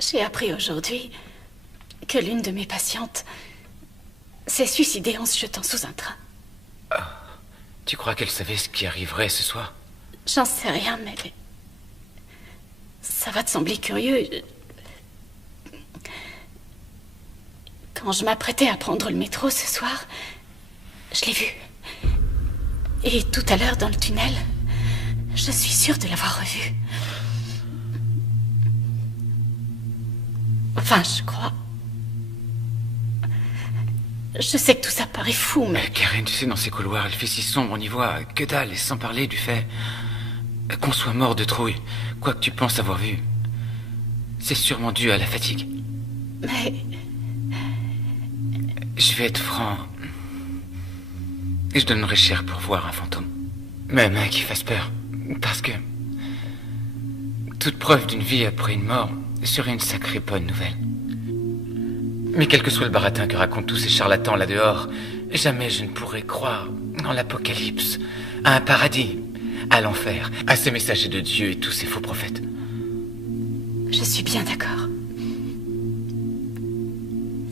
J'ai appris aujourd'hui que l'une de mes patientes s'est suicidée en se jetant sous un train. Tu crois qu'elle savait ce qui arriverait ce soir? J'en sais rien, mais... ça va te sembler curieux. Quand je m'apprêtais à prendre le métro ce soir, je l'ai vue. Et tout à l'heure, dans le tunnel, je suis sûre de l'avoir revue. Enfin, je crois. Je sais que tout ça paraît fou, mais... Karen, tu sais, dans ces couloirs, il fait si sombre, on n'y voit que dalle, et sans parler du fait qu'on soit mort de trouille. Quoi que tu penses avoir vu, c'est sûrement dû à la fatigue. Mais... Je vais être franc. Je donnerais cher pour voir un fantôme. Même qui fasse peur. Parce que... toute preuve d'une vie après une mort serait une sacrée bonne nouvelle. Mais quel que soit le baratin que racontent tous ces charlatans là dehors, jamais je ne pourrais croire en l'apocalypse, à un paradis, à l'enfer, à ces messagers de Dieu et tous ces faux prophètes. Je suis bien d'accord.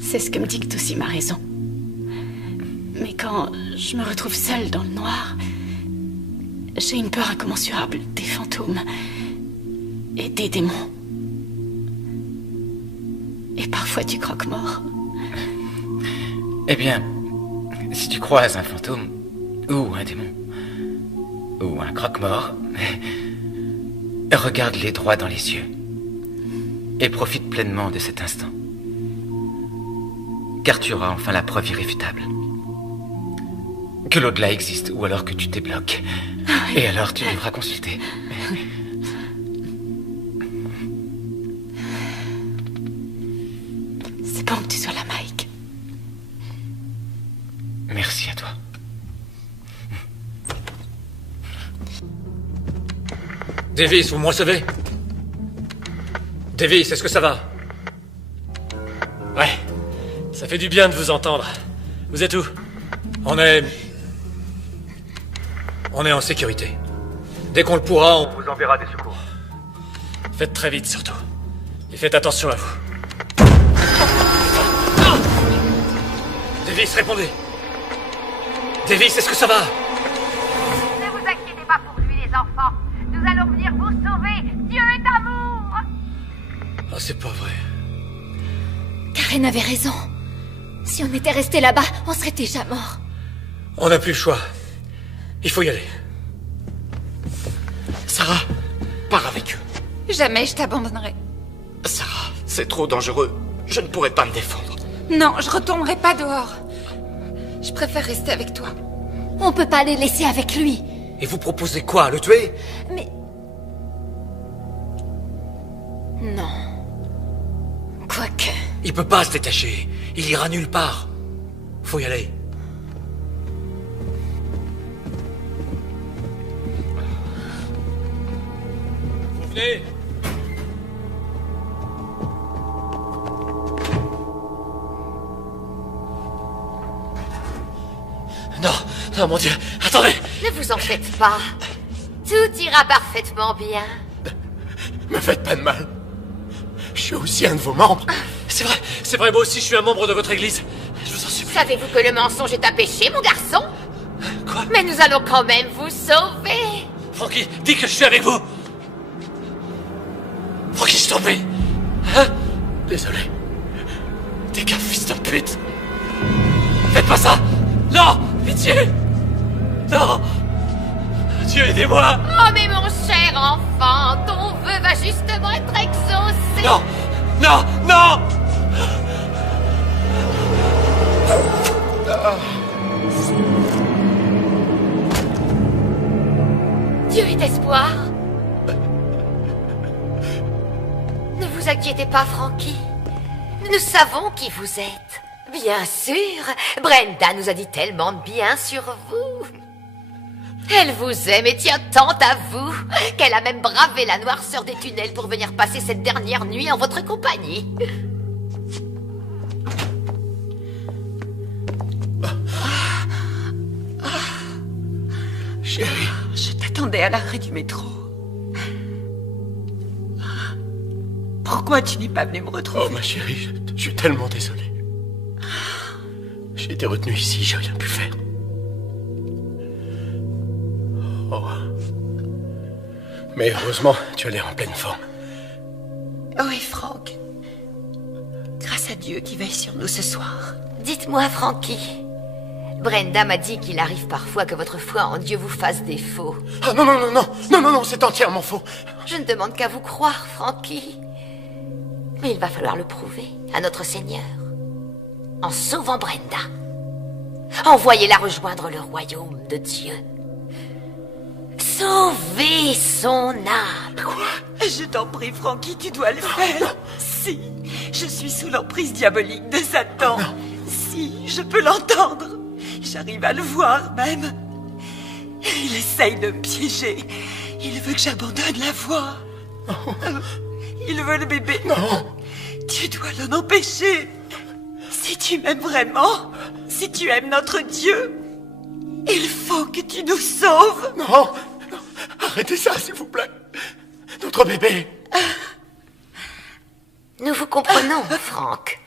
C'est ce que me dicte aussi ma raison. Mais quand je me retrouve seule dans le noir, j'ai une peur incommensurable des fantômes et des démons. Et parfois du croque-mort. Eh bien, si tu croises un fantôme, ou un démon, ou un croque-mort, regarde-les droit dans les yeux. Et profite pleinement de cet instant. Car tu auras enfin la preuve irréfutable. Que l'au-delà existe, ou alors que tu débloques. Et alors tu devras consulter. C'est bon que tu sois là, Mike. Merci à toi. Davis, vous me recevez? Davis, est-ce que ça va? Ouais, ça fait du bien de vous entendre. Vous êtes où? On est en sécurité. Dès qu'on le pourra, on vous enverra des secours. Faites très vite, surtout. Et faites attention à vous. Ah! Davis, répondez. Davis, est-ce que ça va? Ne vous inquiétez pas pour lui, les enfants. Nous allons venir vous sauver. Dieu est amour. Ah, c'est pas vrai. Karen avait raison. Si on était resté là-bas, on serait déjà mort. On n'a plus le choix. Il faut y aller. Sarah, pars avec eux. Jamais je t'abandonnerai. Sarah, c'est trop dangereux. Je ne pourrai pas me défendre. Non, je retournerai pas dehors. Je préfère rester avec toi. On peut pas les laisser avec lui. Et vous proposez quoi, le tuer? Mais... non. Quoique... Il peut pas se détacher. Il ira nulle part. Faut y aller. Vous venez? Non, non, mon Dieu, attendez! Ne vous en faites pas. Tout ira parfaitement bien. Me faites pas de mal. Je suis aussi un de vos membres. C'est vrai, moi aussi je suis un membre de votre église. Je vous en supplie. Savez-vous que le mensonge est un péché, mon garçon? Quoi? Mais nous allons quand même vous sauver. Frankie, dis que je suis avec vous. Frankie, je t'en prie. Hein? Désolé. T'es qu'un fils de pute. Faites pas ça. Non, pitié. Non. Dieu, aidez-moi. Oh, mais mon cher enfant, ton vœu va justement être exaucé. Non, non, non. Dieu est espoir. Ne vous inquiétez pas, Frankie. Nous savons qui vous êtes. Bien sûr, Brenda nous a dit tellement de bien sur vous. Elle vous aime et tient tant à vous qu'elle a même bravé la noirceur des tunnels pour venir passer cette dernière nuit en votre compagnie. Chérie, je t'attendais à l'arrêt du métro. Pourquoi tu n'es pas venu me retrouver? Oh, ma chérie, je suis tellement désolé. J'ai été retenu ici, j'ai rien pu faire. Oh. Mais heureusement, tu as l'air en pleine forme. Oui, Franck. Grâce à Dieu qui veille sur nous ce soir. Dites-moi, Frankie. Brenda m'a dit qu'il arrive parfois que votre foi en Dieu vous fasse défaut. Ah non, non, non, non, non, non, non, c'est entièrement faux. Je ne demande qu'à vous croire, Frankie. Mais il va falloir le prouver à notre Seigneur. En sauvant Brenda. Envoyez-la rejoindre le royaume de Dieu. Sauvez son âme. Quoi? Je t'en prie, Frankie, tu dois le faire. Si, je suis sous l'emprise diabolique de Satan. Si, je peux l'entendre. J'arrive à le voir même. Il essaye de me piéger. Il veut que j'abandonne la voie. Il veut le bébé. Non. Tu dois l'en empêcher. Si tu m'aimes vraiment, si tu aimes notre Dieu, il faut que tu nous sauves. Non. Arrêtez ça, s'il vous plaît. Notre bébé. Nous vous comprenons, Franck.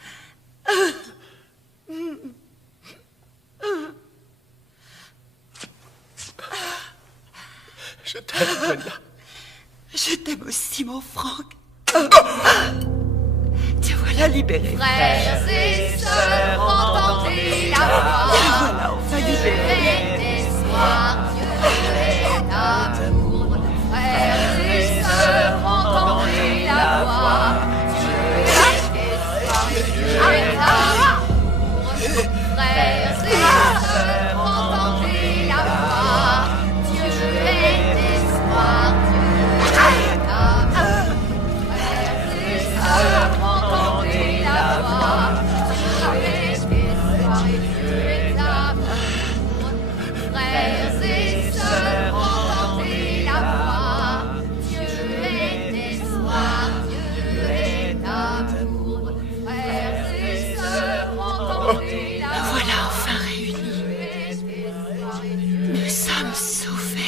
Je t'aime, Brenda. Je t'aime aussi, mon Franck. Te voilà libéré. Frères et sœurs, entendez la voix. Te voilà enfin libéré. D'espoir, Dieu est amour. Frères et sœurs, entendez la voix. Dieu est espoir, Dieu est amour. Frères et sœurs, entendez la voix. Dieu est espoir, Dieu est amour. Frères et sœurs, entendez la voix. Dieu est espoir et Dieu est amour. Frères et sœurs, entendez la voix. Dieu est espoir, Dieu est amour. Frères et sœurs, entendez la voix. Voilà enfin réunis. Nous sommes sauvés.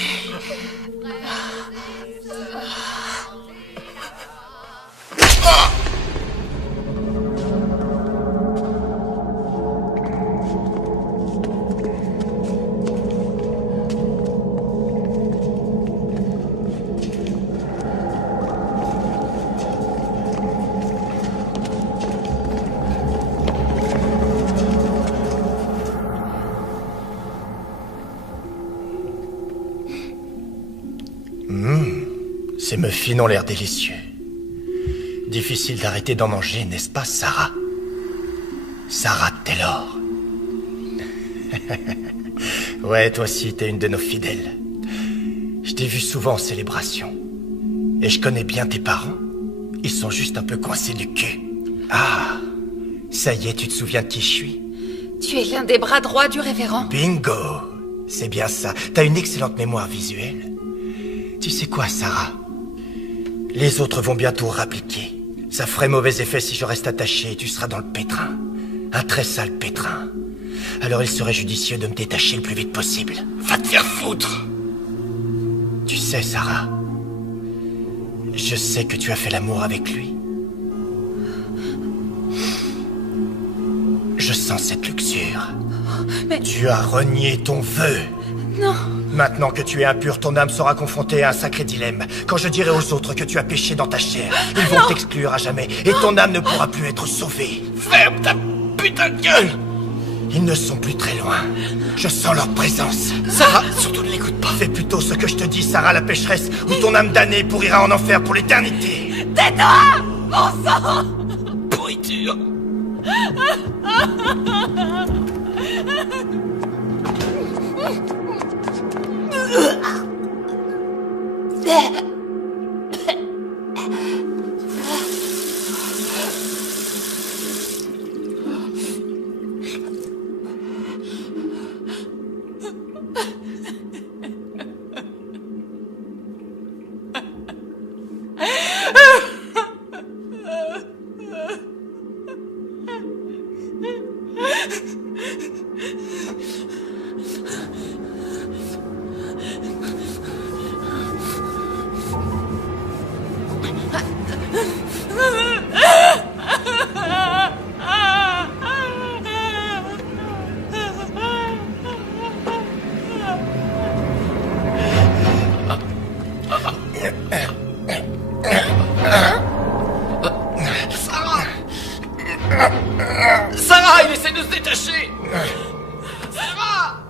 Ces muffins ont l'air délicieux. Difficile d'arrêter d'en manger, n'est-ce pas, Sarah? Sarah Taylor. Ouais, toi aussi, t'es une de nos fidèles. Je t'ai vu souvent en célébration. Et je connais bien tes parents. Ils sont juste un peu coincés du cul. Ah, ça y est, tu te souviens de qui je suis? Tu es l'un des bras droits du révérend. Bingo! C'est bien ça. T'as une excellente mémoire visuelle. Tu sais quoi, Sarah? Les autres vont bientôt rappliquer. Ça ferait mauvais effet si je reste attaché et tu seras dans le pétrin. Un très sale pétrin. Alors il serait judicieux de me détacher le plus vite possible. Va te faire foutre! Tu sais, Sarah, je sais que tu as fait l'amour avec lui. Je sens cette luxure. Mais... Tu as renié ton vœu. Non. Maintenant que tu es impur, ton âme sera confrontée à un sacré dilemme. Quand je dirai aux autres que tu as péché dans ta chair, ils vont t'exclure à jamais et ton âme ne pourra plus être sauvée. Ferme ta putain de gueule! Ils ne sont plus très loin. Je sens leur présence. Sarah, surtout ne l'écoute pas. Fais plutôt ce que je te dis, Sarah la pécheresse, ou ton âme damnée pourrira en enfer pour l'éternité. Tais-toi, mon sang! Pourriture! Sarah, il essaie de se détacher. Sarah!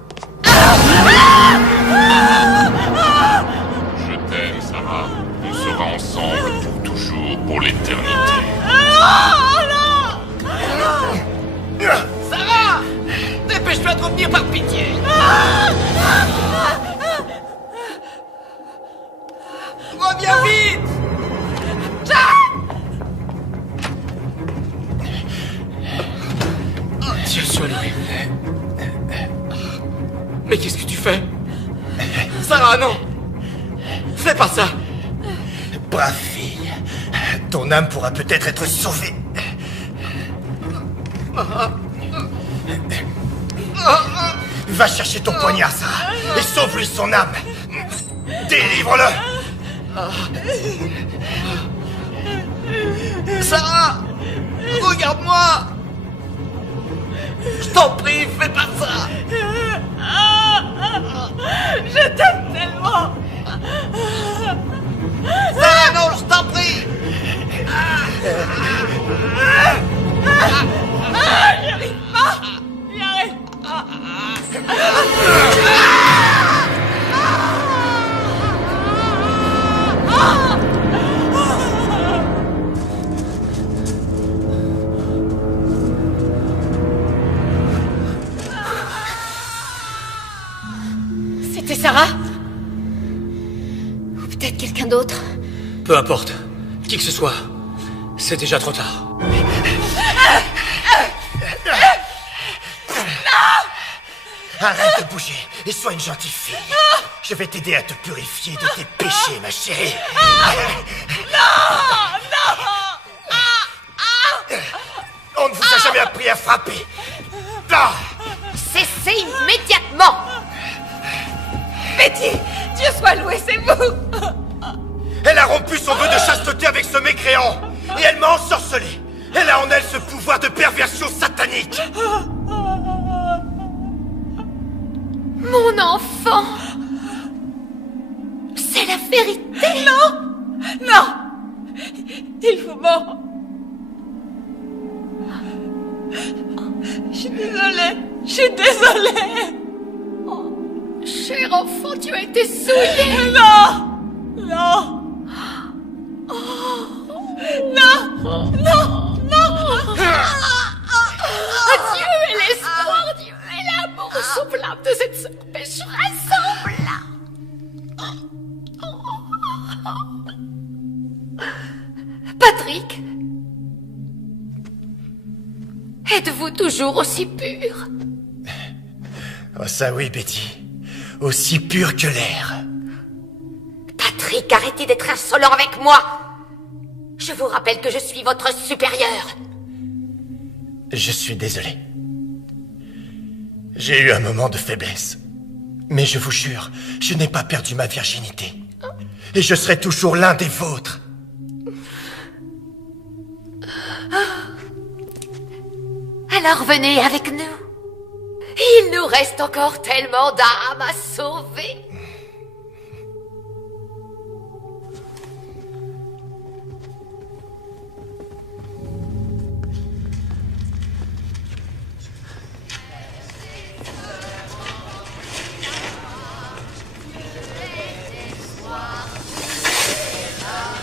Je t'aime, Sarah. On sera ensemble pour toujours, pour l'éternité. Sarah! Dépêche-toi de revenir par pitié. Reviens vite! Dieu soit loué. Mais qu'est-ce que tu fais? Sarah! Sarah, non! Fais pas ça! Brave fille. Ton âme pourra peut-être être sauvée. Va chercher ton poignard, Sarah, et sauve-lui son âme. Délivre-le. Sarah! Regarde-moi! Je t'en prie, fais pas ça! Je t'aime tellement! Sarah, non, je t'en prie! J'y arrive pas! J'y arrive pas! C'était Sarah? Ou peut-être quelqu'un d'autre? Peu importe. Qui que ce soit. C'est déjà trop tard. Arrête de bouger et sois une gentille fille. Je vais t'aider à te purifier de tes péchés, ma chérie. On ne vous a jamais appris à frapper. Là. Cessez immédiatement! Betty, Dieu soit loué, c'est vous! Elle a rompu son vœu de chasteté avec ce mécréant. Et elle m'a ensorcelé. Elle a en elle ce pouvoir de perversion satanique. Mon enfant! C'est la vérité! Non! Non! Il vous ment! Je suis désolée! Je suis désolée! Cher enfant, tu as été souillé! Non! Non! Non! Non! Non! Dieu est l'espoir, Dieu est l'amour soufflable de cette sœur pécheresse. Patrick, êtes-vous toujours aussi pur? Oh ça oui, Betty. Aussi pur que l'air. Patrick, arrêtez d'être insolent avec moi. Je vous rappelle que je suis votre supérieur. Je suis désolé. J'ai eu un moment de faiblesse. Mais je vous jure, je n'ai pas perdu ma virginité. Et je serai toujours l'un des vôtres. Alors venez avec nous. Il nous reste encore tellement d'âmes à sauver.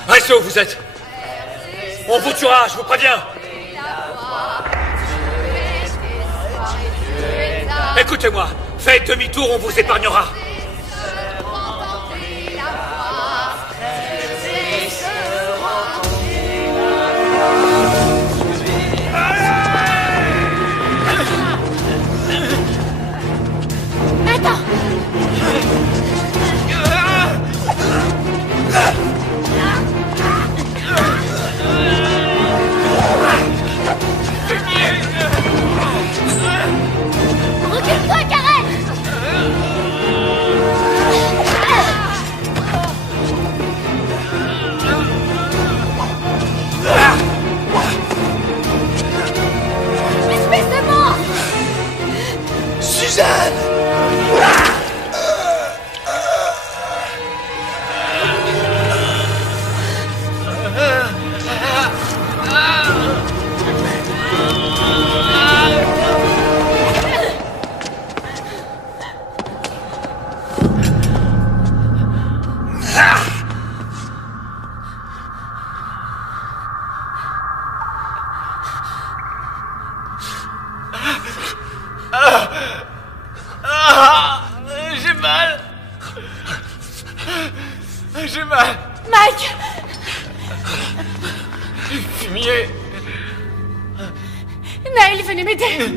Restez où vous êtes. On vous tuera, je vous préviens. Écoutez-moi, faites demi-tour, on vous épargnera. Attends! Recule-toi, Karen! Espèce de mort! Suzanne! J'ai mal. J'ai mal. Mike! Fumier. Naël, venez m'aider!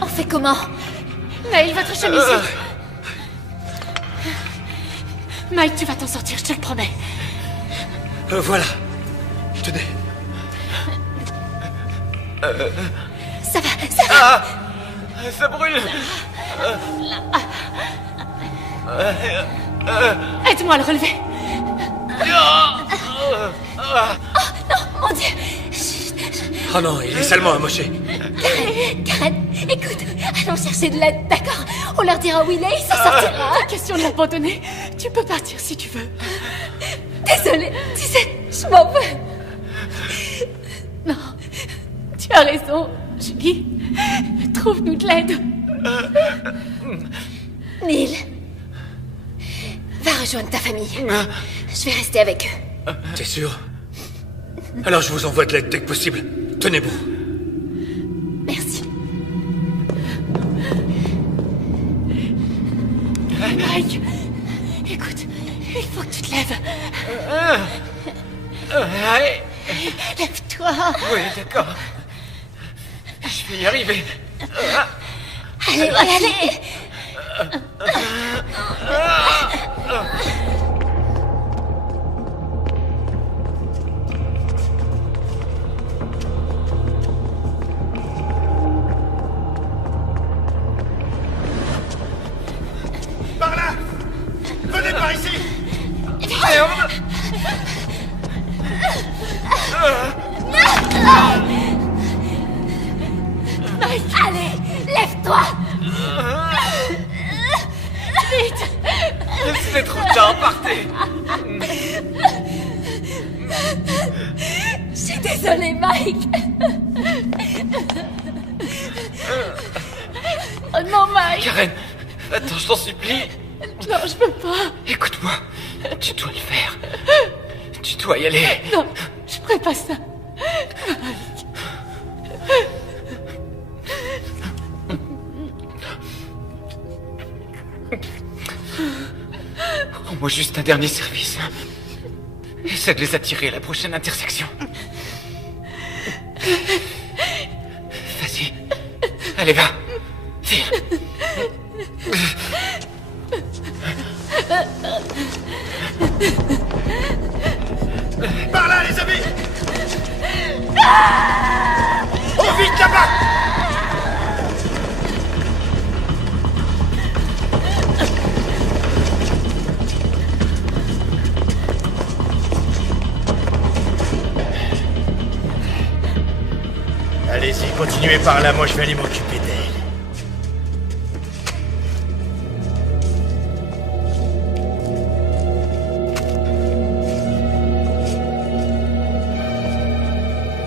On fait comment? Naël, votre chemise. Mike, tu vas t'en sortir, je te le promets. Voilà. Tenez. Ça va, ça va. Ah, ça brûle. Aide-moi à le relever. Oh non, mon Dieu. Oh non, il est salement amoché. Karen, écoute, allons chercher de l'aide, d'accord? On leur dira où il est, il s'en sortira. Pas question de l'abandonner. Tu peux partir si tu veux. Désolée, tu sais, je m'en veux. Non, tu as raison, Julie. Trouve-nous de l'aide. Neil, va rejoindre ta famille. Je vais rester avec eux. T'es sûr? Alors je vous envoie de l'aide dès que possible. Tenez bon. Merci. Mike, écoute, il faut que tu te lèves. Lève-toi. Oui, d'accord. Je vais y arriver. Allez, allez. Par là! Venez par ici! Mike, allez, lève-toi. Vite. C'est trop tard, partez. Je suis désolée, Mike. Oh non, Mike. Karen, attends, je t'en supplie. Non, je peux pas. Écoute-moi, tu dois le faire. Tu dois y aller. Non, je ferai pas ça. Mike. Rends-moi juste un dernier service. Essaie de les attirer à la prochaine intersection. Vas-y. Allez, va. File. Par là, les amis! Oh, vite là-bas! Allez-y, continuez par là, moi je vais aller m'occuper d'elle.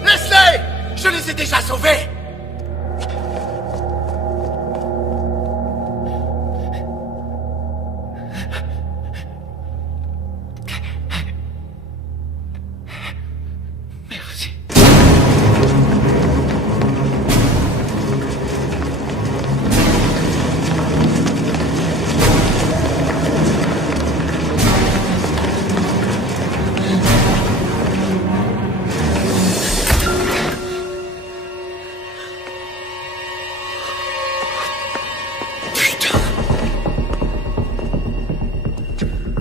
Laisse-les! Je les ai déjà sauvés! Merci.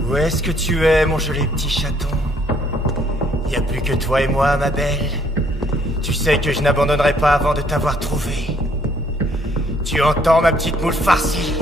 Où est-ce que tu es, mon joli petit chaton? Y a plus que toi et moi, ma belle. Tu sais que je n'abandonnerai pas avant de t'avoir trouvé. Tu entends, ma petite moule farcie?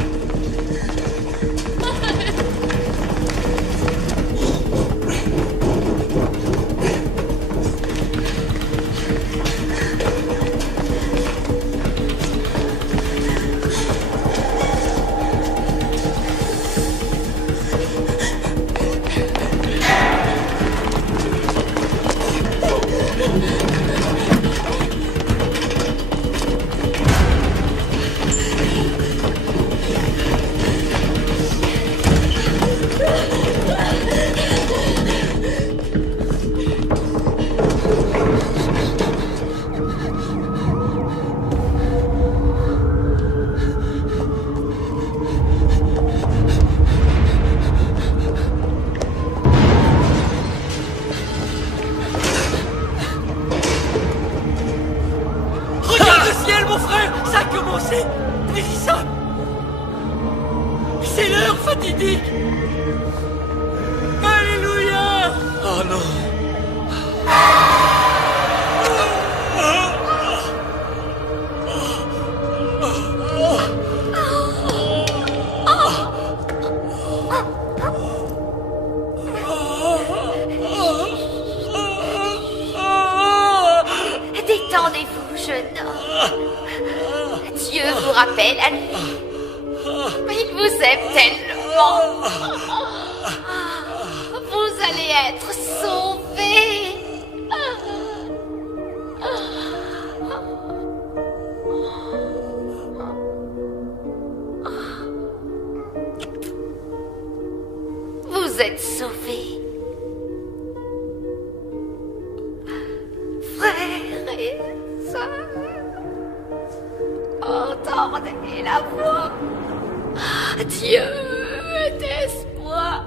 Détendez-vous, jeune homme. Dieu vous rappelle à lui. Il vous aime tellement. Vous allez être sauvés. Vous êtes sauvés. Frères et sœurs, entendez la voix. Dieu est espoir.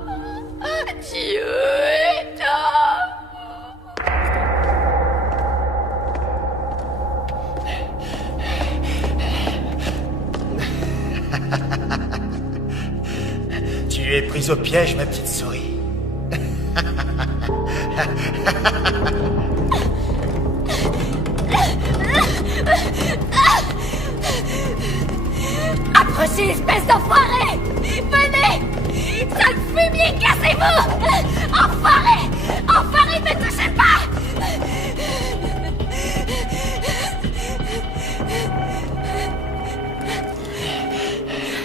Dieu est Tu es prise au piège, ma petite souris. Approchez, espèce d'enfoiré! Venez! Sale fumier, cassez-vous! Enfoiré! Enfoiré, ne touchez pas!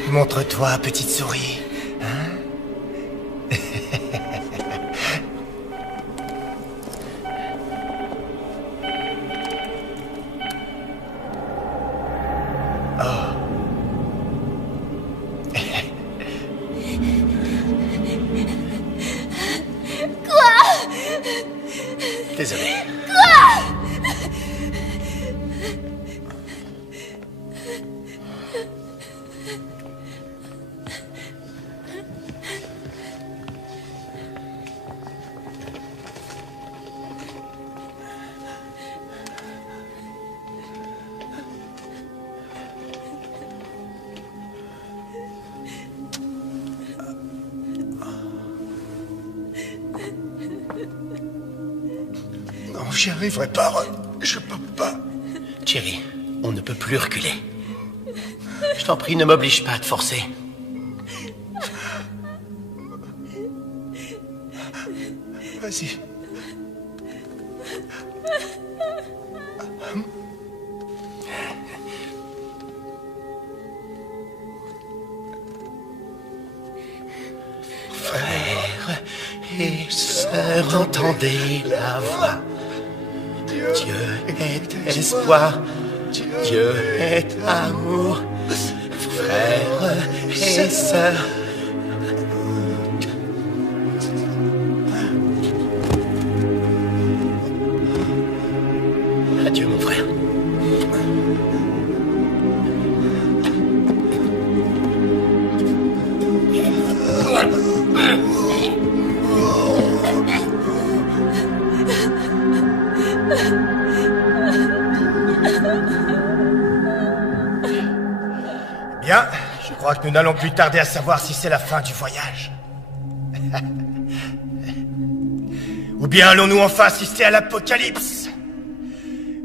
Montre-toi, petite souris. Hein? Désolé. Non, j'y arriverai pas. Je peux pas. Thierry, on ne peut plus reculer. Je t'en prie, ne m'oblige pas à te forcer. Vas-y. Frères et sœurs, entendez la voix. Dieu est espoir, Dieu est amour. Frères et sœurs. Adieu, mon frère. Bien, je crois que nous n'allons plus tarder à savoir si c'est la fin du voyage. Ou bien allons-nous enfin assister à l'apocalypse?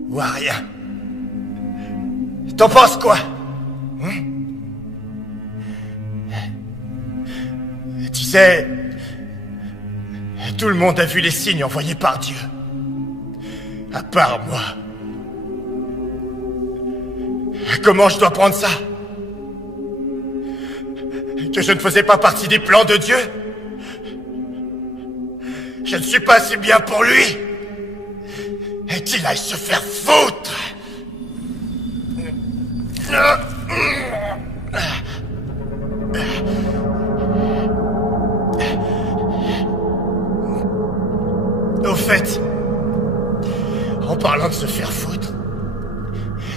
Ou à rien? T'en penses quoi? Tu sais, tout le monde a vu les signes envoyés par Dieu. À part moi. Comment je dois prendre ça? Que je ne faisais pas partie des plans de Dieu? Je ne suis pas assez bien pour lui? Et qu'il aille se faire foutre! Au fait, en parlant de se faire foutre,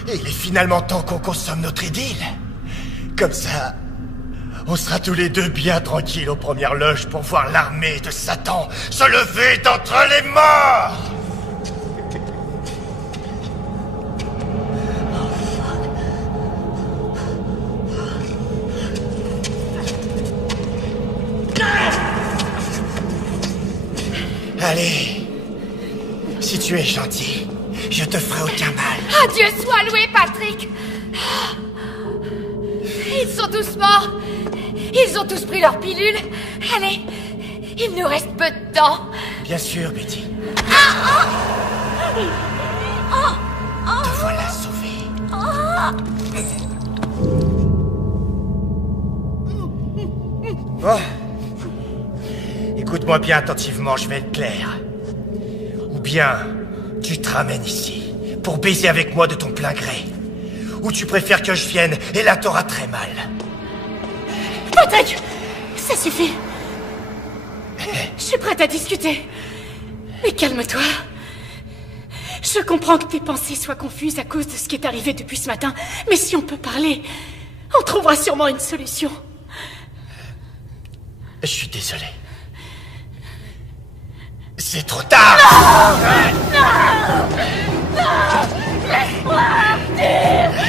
il est finalement temps qu'on consomme notre idylle. Comme ça, on sera tous les deux bien tranquilles aux premières loges pour voir l'armée de Satan se lever d'entre les morts. Allez, si tu es gentil, je te ferai aucun mal. Ah, Dieu soit loué, Patrick! Ils sont tous morts. Ils ont tous pris leur pilule. Allez, il nous reste peu de temps. Bien sûr, Betty. Oh, Bon. Écoute-moi bien attentivement, je vais être clair. Ou bien, tu te ramènes ici, pour baiser avec moi de ton plein gré. Ou tu préfères que je vienne, et là t'auras très mal. Patrick, ça suffit. Je suis prête à discuter. Mais calme-toi. Je comprends que tes pensées soient confuses à cause de ce qui est arrivé depuis ce matin, mais si on peut parler, on trouvera sûrement une solution. Je suis désolé. C'est trop tard. Non, non, laisse-moi partir.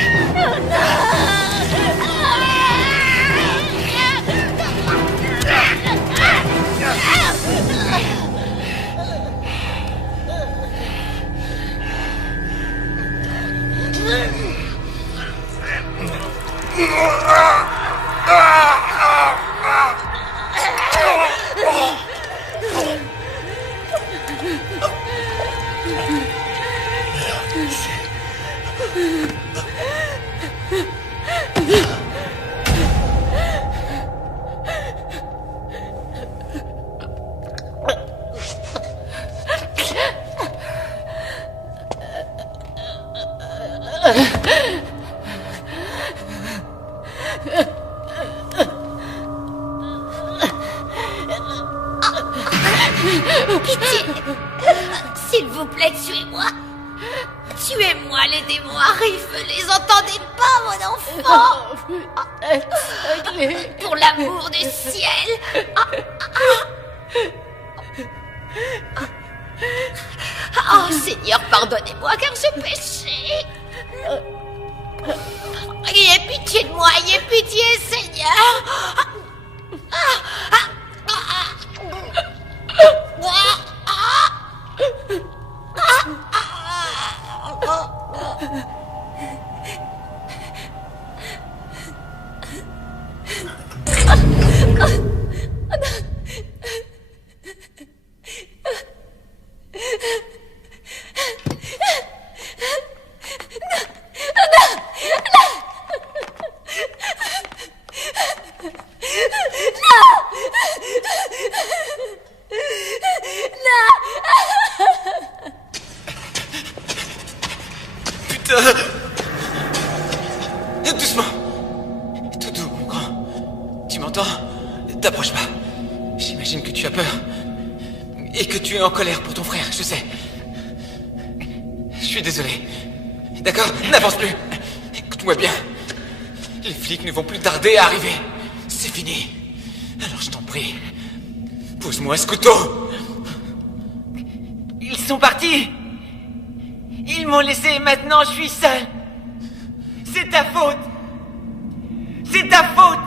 Pitié. S'il vous plaît, tuez-moi. Tuez-moi, les démons arrivent. Les entendez pas, mon enfant? Pour l'amour du ciel. Oh, Seigneur, pardonnez-moi car j'ai péché. Ayez pitié de moi, ayez pitié, Seigneur. Doucement. Tout doux, mon grand. Tu m'entends? T'approches pas. J'imagine que tu as peur. Et que tu es en colère pour ton frère, je sais. Je suis désolé. D'accord? N'avance plus. Écoute-moi bien. Les flics ne vont plus tarder à arriver. C'est fini. Alors je t'en prie. Pose-moi ce couteau. Ils sont partis. Ils m'ont laissé et maintenant je suis seul. C'est ta faute. C'est ta faute.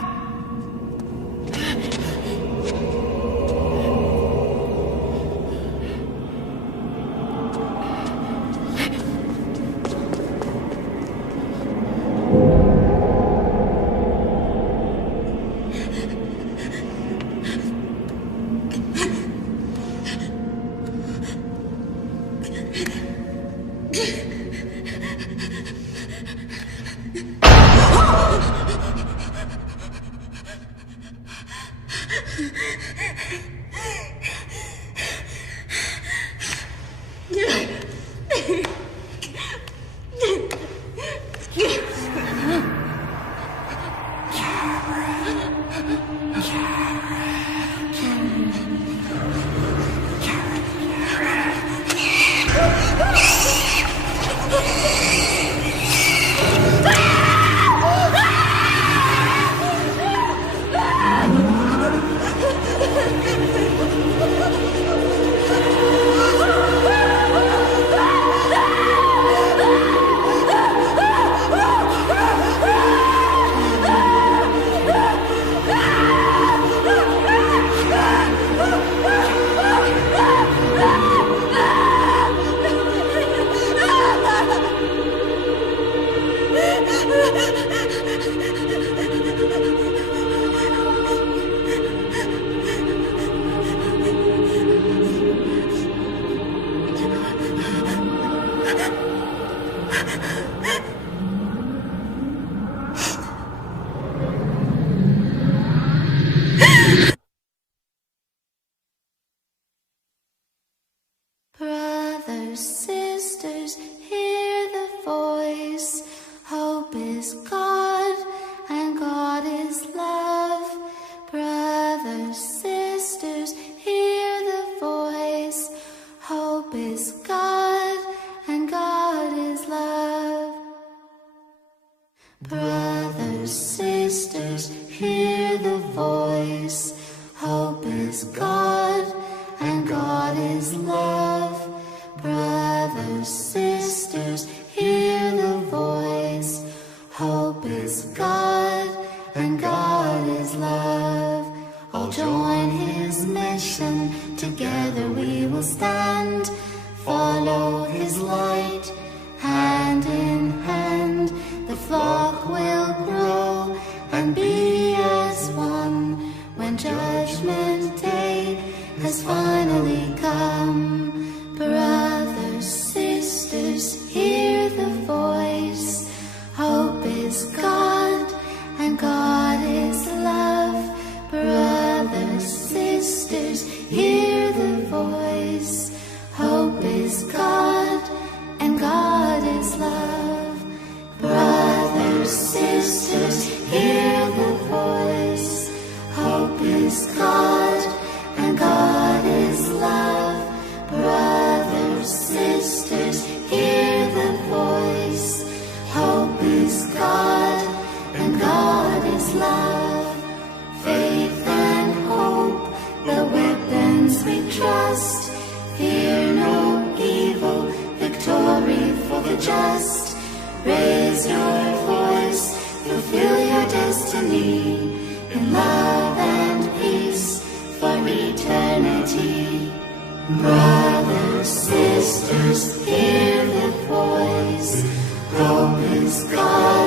Brothers, sisters, hear the voice. Hope is God, and God is love. Brothers, sisters, hear the voice. Hope is God, and God is love. Brothers, sisters, hear the voice. Hope is God, and God is love. Brothers, sisters, hear the voice. Hope is God, and God is love. All join His mission, together we will stand. Follow His light, hand in hand. The flock will grow and be as one when Judgment Day has finally come. Brothers, sisters, hear the voice. Hope is God, and God is love. Brothers, sisters, hear the voice. Hope is God, and God is love. Brothers, sisters, hear the voice. Hope is God, and God is love. Brothers, sisters, hear the voice. Hope is God, and God is love. Faith and hope, the weapons we trust. Fear no evil, victory for the just. Raise your voice, fulfill your destiny. In love and peace for eternity. Brothers, sisters, hear the voice. Hope is God.